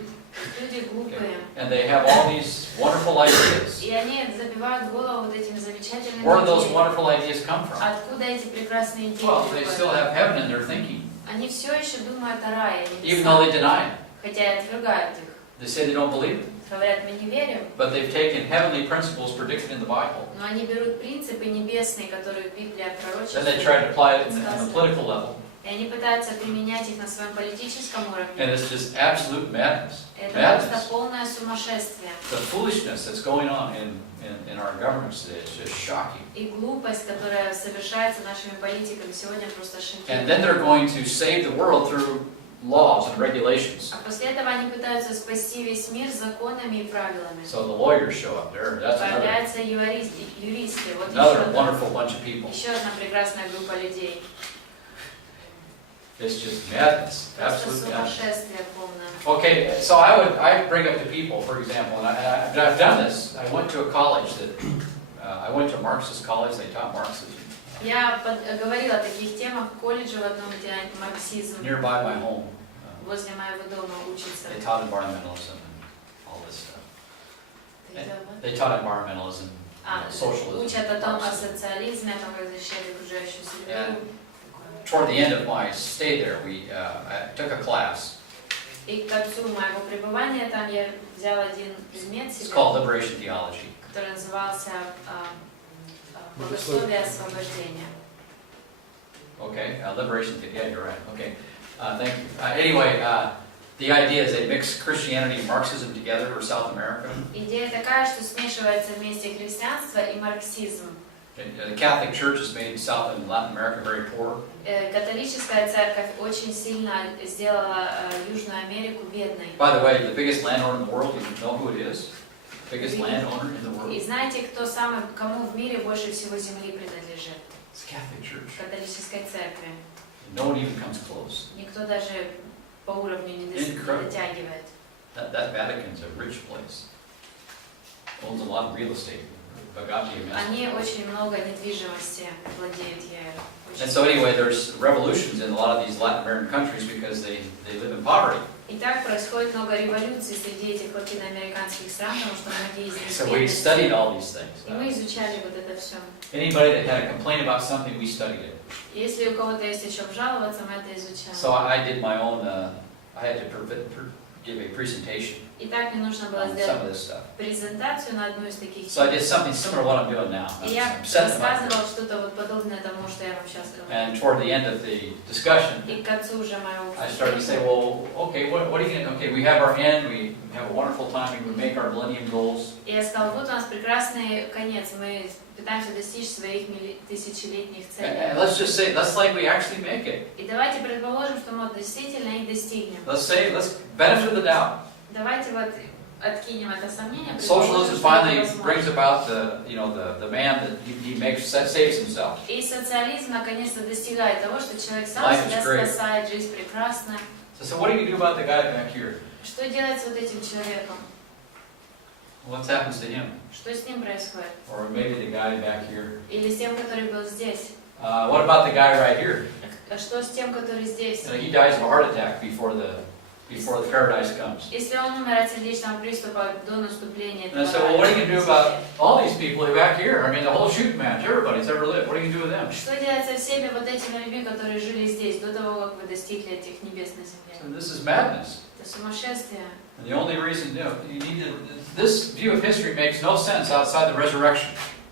Люди глупые, and they have all these wonderful ideas. и они забивают голову вот этими замечательными Where do those идеями. wonderful ideas come from? Откуда эти прекрасные идеи Well, they приходят? still have heaven in their thinking, Они все еще думают о рае, even though they deny it. хотя и отвергают их. They say they don't believe it. Говорят, мы не верим, But they've taken heavenly principles predicted in the Bible. но они берут принципы небесные, которые Библия Then they try to пророчествует, apply it on a political level. и они пытаются применять их на своем политическом уровне. And it's just absolute madness. Это Madness. просто полное сумасшествие. The foolishness that's going on in our governments today is just shocking. И глупость, которая совершается нашими политиками сегодня, просто And then шокирует. they're going to save the world through laws and regulations. А после этого они пытаются спасти весь мир законами и правилами. So the lawyers show up there. That's Появляются юристы. Вот another wonderful bunch of people. еще одна прекрасная группа людей. It's just madness. Просто Absolute madness. сумасшествие полное. Okay, so I bring up to people, for example, and I've done this. I went to a college that I went to Marxist college. They taught Marxism Я говорила о таких темах в колледже в одном, где марксизм nearby my home. возле моего дома учится. They taught environmentalism and all this stuff. Ты делала? They taught environmentalism, socialism. Учат о том, о Marxism. социализме, о том, как защищать окружающую среду. Toward the end of my stay there, I took a class. И к концу моего пребывания там я взяла один предмет It's себе, called Liberation Theology. который назывался «Богословие освобождения». Okay, Liberation Theology. Yeah, you're right. Okay, thank you. Anyway, the idea is they mix Christianity and Marxism together for South America. Идея такая, что смешивается вместе христианство и марксизм. The Catholic Church has made South and Latin America very poor. Католическая церковь очень сильно сделала Южную Америку бедной. By the way, the biggest landowner in the world, you know who it is? Biggest landowner in the И world? знаете, кому в мире больше всего земли принадлежит? It's the Catholic Church. Католической церкви. No one even comes close. Никто даже по уровню не Incredible. дотягивает. That Vatican's a rich place. Owns a lot of real estate. Они очень много недвижимости владеют ею. And so anyway, there's revolutions in a lot of these Latin American countries because they live in poverty. И так происходит много революций среди этих латиноамериканских стран, потому что многие из них So we бедные. studied all these И things. мы изучали вот это все. Anybody that had a complaint about something, we studied it. Если у кого-то есть о чем жаловаться, мы это изучаем. So I did my own, I had to give a presentation И так мне нужно было on some сделать of this stuff. презентацию на одну из таких So I тем. did something similar to what I'm doing now. И я I'm setting them up. рассказывала что-то вот подобное тому, что я вам сейчас говорю. And toward the end of the discussion, И к концу уже моего I started to say, well, okay, what are you going to, okay, we have our end, we have a wonderful time, we make our millennium goals. И я сказала, вот у нас прекрасный конец, мы пытаемся достичь своих тысячелетних целей. And let's just say, let's like we actually make it. И давайте предположим, что мы действительно их достигнем. Let's benefit of the doubt. Давайте вот откинем это сомнение. Socialism finally brings about the man that he saves himself. И социализм наконец-то достигает того, что человек сам Life is себя great. спасает, жизнь прекрасна. So what do you do about the guy back here? Что делать с вот этим человеком? What happens to him? Что с ним происходит? Or maybe the guy back here. Или с тем, который был здесь? What about the guy right here? А что с тем, который здесь? He dies of a heart attack before the paradise comes. Если он умер от сердечного приступа до наступления And I этого said, well, what are you going to do about рая, all these people back here? I mean, the whole shooting match, everybody's ever lived. What are you going to do with them? что делать со всеми вот этими людьми, которые жили здесь до того, как вы достигли этих небес на земле? So this is madness. Это сумасшествие. And the only reason, this view of history makes no sense outside the resurrection.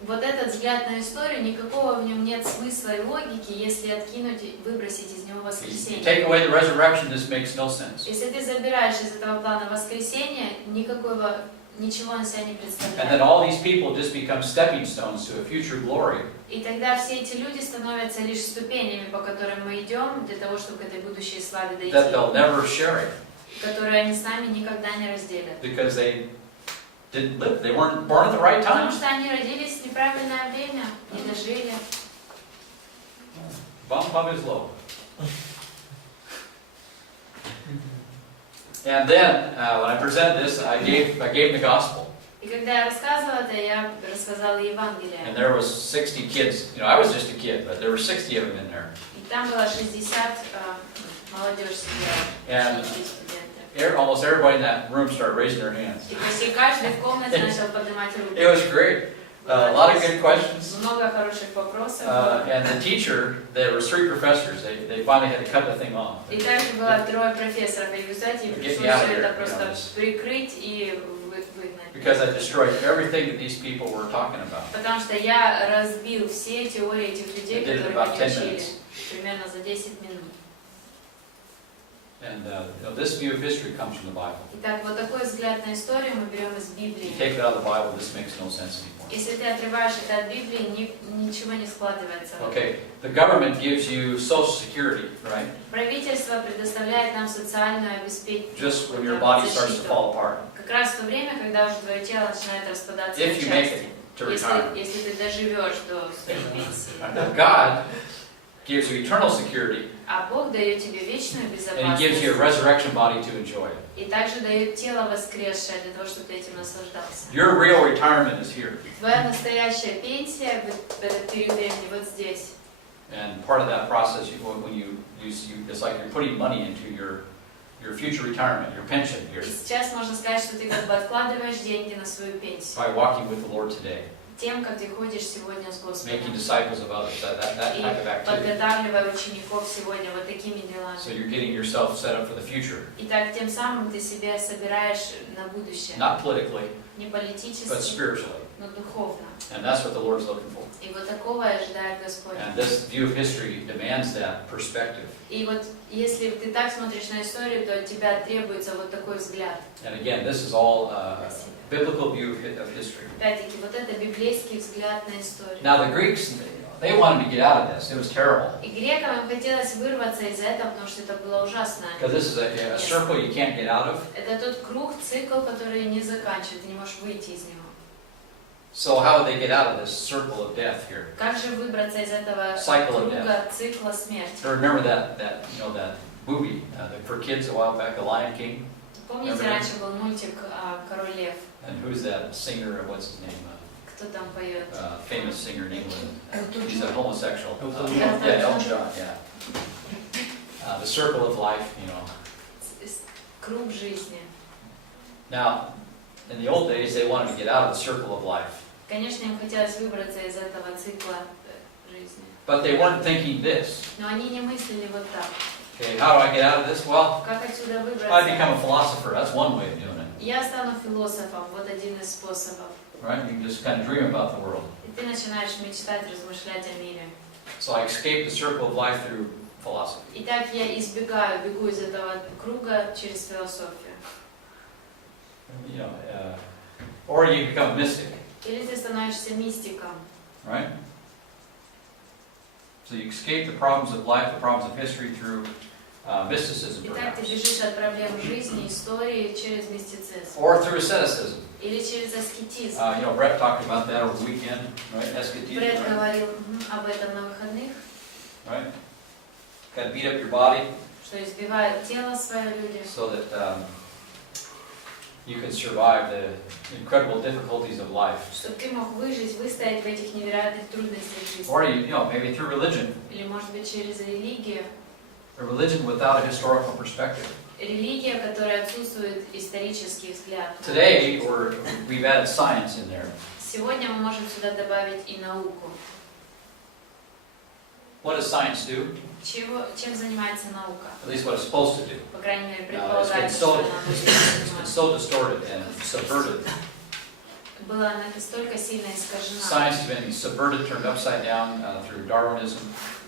Вот этот взгляд на историю, никакого в нем нет смысла и логики, если откинуть, выбросить из него You воскресение. take away the resurrection, this makes no sense. Если ты забираешь из этого плана воскресения, ничего на себя не And then представляет. all these people just become stepping stones to a future glory. И тогда все эти люди становятся лишь ступенями, по которым мы идем, для того, чтобы к этой будущей славе дойти, That they'll never share it которые они с нами никогда не разделят. because they didn't live. They weren't born at the right Потому time. что они родились в неправильное время, не дожили. Bum is low. And then when I presented this, I gave the gospel. И когда я рассказывала это, я рассказала Евангелие. And there was 60 kids. I was just a kid, but there were 60 of them in there. И там было 60 молодежь сидела, And студенты. almost everybody in that room started raising their hands. И почти каждый в комнате начал поднимать руки. It was great. A lot of good questions. Много хороших вопросов. And the teacher, there were 3 professors. They finally had to cut the thing off. И также было 3 профессора, и в результате им пришлось все это просто прикрыть и выгнать. Because I destroyed everything that these people were talking about. Потому что я разбил все теории этих людей, I did it которые about они 10 учили, minutes. примерно за 10 минут. And this view of history comes from the Bible. Итак, вот такой взгляд на историю мы берем из If Библии. you take it out of the Bible, this makes no sense anymore. Если ты отрываешь это от Библии, ничего не складывается. Okay, the government gives you Social Security, right? Правительство предоставляет нам социальную обеспечение. Just when your body starts to fall apart. Как раз в то время, когда уже твое тело начинает распадаться на If you make части. it to retire. Если ты доживешь до своей пенсии. Now, God gives you eternal security, А Бог дает тебе вечную and He gives you a безопасность. resurrection body to enjoy it. И также дает тело воскресшее для того, чтобы ты этим наслаждался. Your real retirement is here. Твоя настоящая пенсия в этот период времени вот здесь. And part of that process, when you it's like you're putting money into your future retirement, your pension И here, сейчас можно сказать, что ты как бы откладываешь деньги на свою пенсию. by walking with the Lord today, Тем, как ты ходишь сегодня с Господом. making disciples of others, that type of И activity. подготавливая учеников сегодня вот такими делами. So you're getting yourself set up for the future, Итак, тем самым ты себя собираешь на будущее. not politically, Не but политически, spiritually. но духовно. And that's what the Lord's looking for. И вот такого ожидает Господь. And this view of history demands that perspective. И вот если ты так смотришь на историю, то от тебя требуется вот такой взгляд. And again, this is all biblical view of history. Опять-таки, вот это библейский взгляд на историю. Now the Greeks, they wanted to get out of this. It was terrible. И грекам им хотелось вырваться из этого, потому что это было ужасно. Because this is a circle you can't get out of. Это тот круг, цикл, который не заканчивает, ты не можешь выйти из него. So how would they get out of this circle of death here? Как же выбраться из этого Cycle of круга, цикла смерти? So remember that movie for kids a while back, The Lion King? Помните, раньше был мультик «Король лев»? And who's that singer? What's his name? Кто там поет? Famous singer in England. He's a homosexual. Elton John. Yeah, Elton John. Yeah. The circle of life, you know. Круг жизни. Now, in the old days, they wanted to get out of the circle of life. Конечно, им хотелось выбраться из этого цикла жизни. But they weren't thinking this. Но они не мыслили вот так. Okay, how do I get out of this? Well, Как отсюда I выбраться? become a philosopher. That's one way of doing it. Я стану философом. Вот один из способов. Right? You can just kind of dream about the world. И ты начинаешь мечтать, размышлять о мире. So I escaped the circle of life through philosophy. Итак, я бегу из этого круга через философию. You know, or you become a mystic, Или ты становишься мистиком. right? So you escape the problems of life, the problems of history through mysticism, Итак, ты perhaps, бежишь от проблем жизни, истории через мистицизм. or through asceticism. Или через аскетизм. You know, Brett talked about that over the weekend, right? Asceticism, Бред right? говорил об этом на выходных, Right? Got to beat up your body что избивают тело свое люди, so that you can survive the incredible difficulties of life, чтобы ты мог выжить, выстоять в этих невероятных трудностях жизни. or you know, maybe through religion, Или, может быть, через религию. a religion without a historical perspective. Религия, которая отсутствует исторический взгляд. Today, we've added science in there. Сегодня мы можем сюда добавить и науку. What does science do? Чем занимается наука? At least what it's supposed to do. По крайней мере, It's предполагается, что она будет been заниматься. so distorted and subverted. Была настолько сильно искажена. Science has been subverted, turned upside down through Darwinism.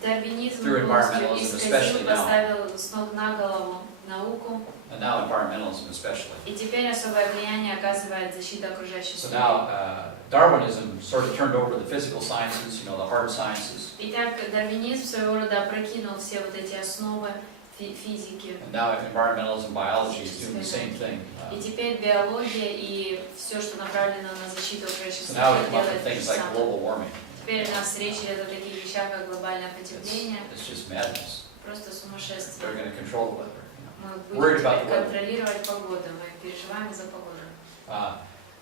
Дарвинизм Through полностью environmentalism, исказил, especially now. поставил с ног на голову науку. And now environmentalism especially. И теперь особое влияние оказывает защита окружающей So среды. now Darwinism sort of turned over the physical sciences, you know, the hard sciences. Итак, дарвинизм своего рода опрокинул все вот эти основы физики. And now environmentalism, biology is doing the same thing. И теперь биология и все, что направлено на защиту окружающей So now we среды, come up with делает то же things like самое. global warming. Теперь у нас речь идет о таких вещах, как глобальное потепление. It's just madness. Просто They're сумасшествие. going to control the weather. Мы Worried будем about теперь the weather. контролировать погоду, мы переживаем за погоду.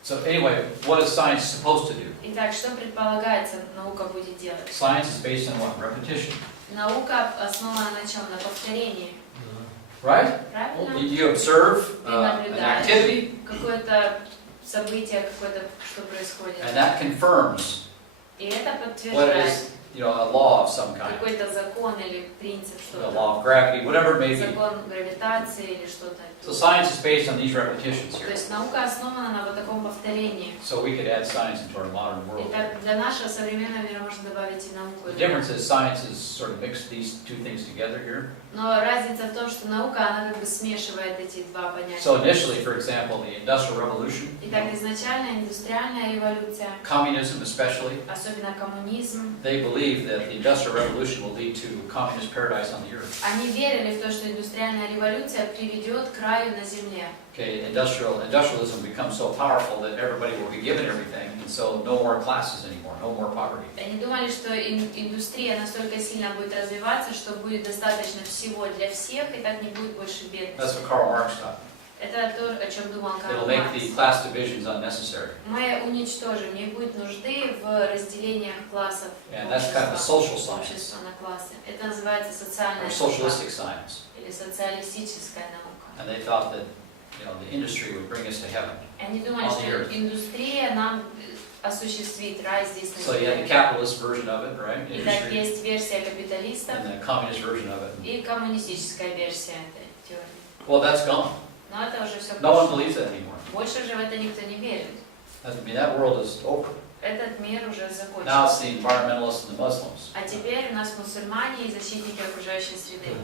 So anyway, what is science supposed to do? Итак, что предполагается, наука будет делать? Science is based on what? Repetition. Наука основана на чем? На повторении. Right? Правильно? You observe Ты an наблюдаешь activity, какое-то событие какое-то, что происходит. And that confirms И это what подтверждает is, a law of some kind. какой-то закон или принцип, The что-то. law of gravity, whatever it may be. Закон гравитации или что-то. So science is based on these repetitions То here. есть наука основана на вот таком повторении. So we could add science into our modern И world. так для нашего современного мира можно добавить и науку. The difference is science has sort of mixed these two things together here. Но разница в том, что наука, она как бы смешивает эти два понятия. So initially, for example, the Industrial Revolution, Итак, изначально индустриальная революция, communism especially, особенно коммунизм, they believe that the Industrial Revolution will lead to communist paradise on the earth. они верили в то, что индустриальная революция приведет к раю на земле. Okay, industrialism becomes so powerful that everybody will be given everything, and so no more classes anymore, no more poverty. Они думали, что индустрия настолько сильно будет развиваться, что будет достаточно всего для всех, и так не будет больше бедности. That's what Karl Marx thought. Это то, о чем думал It'll Карл make Маркс. the class divisions unnecessary. Мы уничтожим, не будет нужды в разделениях классов And that's kind of a social science, общества на классы. Это называется социальная or наука socialistic science. или социалистическая наука. And they thought that, the industry would bring us to heaven. Они думали, On что the earth. индустрия нам осуществит рай здесь на So you have the земле. capitalist version of it, right? Итак, Industry, есть версия капиталистов and the communist version of it. и коммунистическая версия этой теории. Well, that's gone. Но это уже все No one прошло. believes that anymore. Больше же в это никто не верит. That world is over. Этот мир уже Now it's закончился. the environmentalists and the Muslims. А теперь у нас мусульмане и защитники окружающей среды.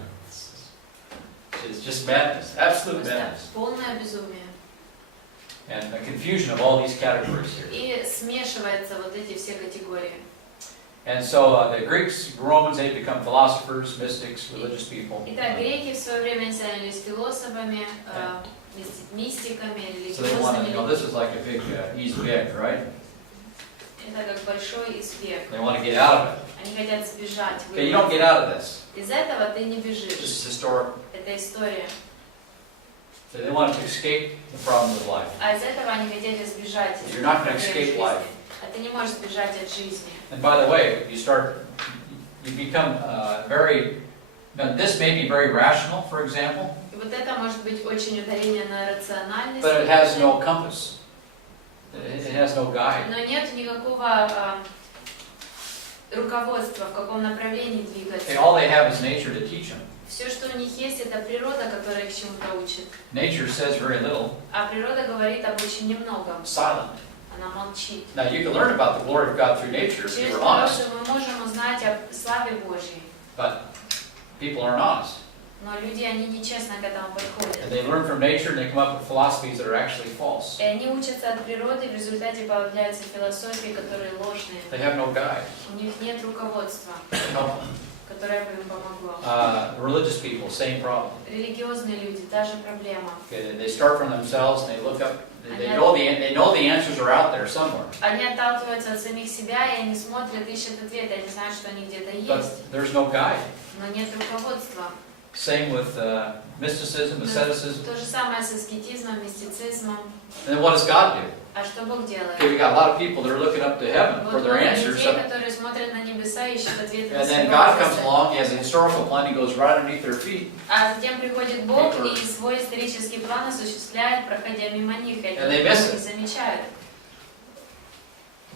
It's just madness, absolute Просто madness. полное безумие. And a confusion of all these categories here. И смешиваются вот эти все категории. And so the Greeks, Romans, they become philosophers, mystics, religious people. Итак, греки в свое время становились философами, мистиками, So they want to, религиозными this людьми. is like a big easy egg, right? Это как большой избег. They want to get out of it. Они хотят сбежать. Okay, you don't get out of this. Из этого ты не This бежишь. is historical. Это история. So they want to escape the problems of life. А из этого они хотели сбежать. из You're not gonna проблем escape жизни. life. А ты не можешь сбежать от жизни. And by the way, you become now this may be very rational, for example, И вот это может быть очень ударение на рациональность. but it has no compass. It has no guide. Но нет никакого руководства, в каком направлении двигаться. Okay, all they have is nature to teach them. Все, что у них есть, это природа, которая их чему-то учит. Nature says very little, А природа говорит об очень немногом. silent. Она молчит. Now you can learn about the glory of God through nature if Через you're honest, природу мы можем узнать о славе Божьей. but people aren't honest. Но люди, они нечестно к этому And подходят. they learn from nature and they come up with philosophies that are actually false. И они учатся от природы, и в результате появляются философии, которые ложные. They have no guide. У них нет руководства, No. которое бы им помогло. Religious people, same problem. Религиозные люди, та же проблема. Okay, they start from themselves and they look up. They know the answers are out there somewhere, Они отталкиваются от самих себя, и они смотрят, ищут ответы, они знают, что они где-то but есть, there's no guide. но нет руководства. Same with mysticism, asceticism. То же самое с аскетизмом, мистицизмом. And then what does God do? А что Бог делает? Okay, we got a lot of people that are looking up to heaven for Вот their много answers. людей, которые смотрят на небеса, ищут ответы на And then свои God comes вопросы. along, He has a historical plan, He goes right underneath their feet. А затем приходит Бог и свой исторический план осуществляет, проходя мимо них, и они And they никого miss не it. замечают.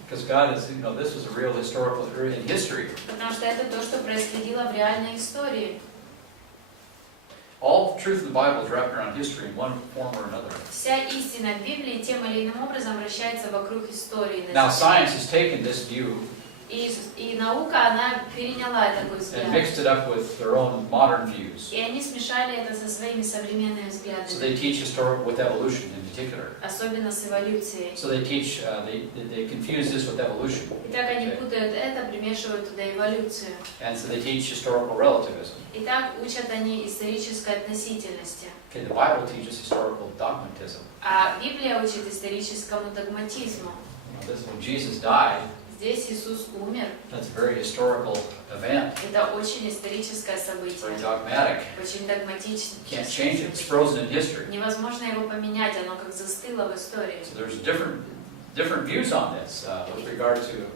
Because God is, this was a real historical in history. Потому что это то, что происходило в реальной истории. All truth in the Bible is wrapped around history in one form or another. Вся истина в Библии тем или иным образом вращается вокруг истории. Now science has taken this view И наука, она переняла такой and взгляд. mixed it up with their own modern views. И они смешали это со своими современными So взглядами. they teach historical with evolution in particular. Особенно с эволюцией. So they teach, they confuse this with evolution. И так они путают это, примешивают туда эволюцию. And so they teach historical relativism. И так учат они исторической относительности. Okay, the Bible teaches historical dogmatism. А Библия учит историческому догматизму. This is when Jesus died. Здесь Иисус умер. That's a very historical event. Это очень историческое событие. Very dogmatic. Очень догматичное. Can't change it. It's frozen in history. Невозможно его поменять, оно как застыло в истории. So there's different views on this with regard to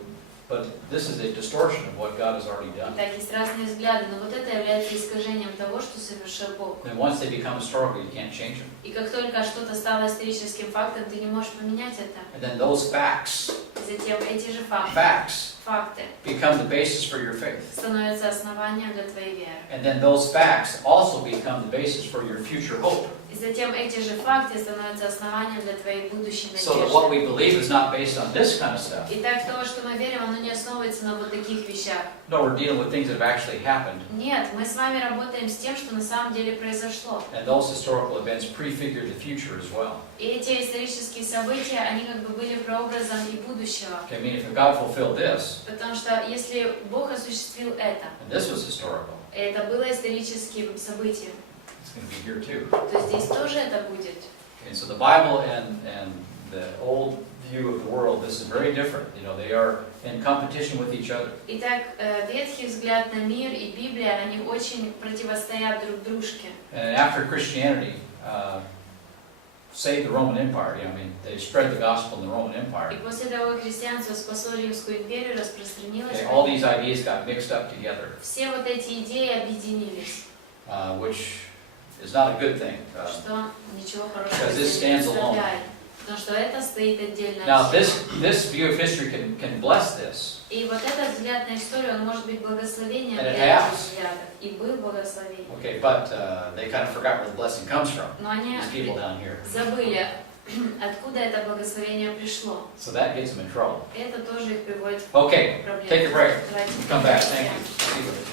But this is a distortion of what God has already done. Так, есть разные взгляды, но вот это является искажением того, что совершил Бог. And once they become historical, you can't change them. И как только что-то стало историческим фактом, ты не можешь поменять это. And then those facts И затем эти же факты become the basis for your faith. становятся основанием для твоей веры. And then those facts also become the basis for your future hope. И затем эти же факты становятся основанием для твоей будущей So that what надежды. we believe is not based on this kind of stuff. Итак, то, что мы верим, оно не основывается на вот таких вещах. No, we're dealing with things that have actually happened. Нет, мы с вами работаем с тем, что на самом деле произошло. And those historical events prefigure the future as well. И эти исторические события, они как бы были прообразом и будущего. Okay, I mean, if God fulfilled this, Потому что если Бог осуществил это, and this was historical, и это было историческим событием, it's going to be here too. то здесь тоже это будет. And so the Bible and the old view of the world, this is very different. You know, they are in competition with each other. Итак, ветхий взгляд на мир и Библия, они очень противостоят друг дружке. And after Christianity saved the Roman Empire, I mean, they spread the gospel in the Roman И Empire. после того, как христианство спасло Римскую империю, распространилось, Okay, all these ideas got mixed up together, все вот эти идеи объединились, which is not a good thing. что ничего хорошего because this не stands alone. представляет. Потому что это стоит отдельно Now, от всего. this view of history can bless this, И вот этот взгляд на историю, он может быть благословением And it для этих has. взглядов. И был благословением. okay, but they kind of forgot where the blessing comes from, Но они these people down here. забыли, откуда это благословение пришло. So that gets them in trouble. И это тоже их приводит Okay, к проблемам. take a break. Давайте Come back, прервемся. thank you. See what it is.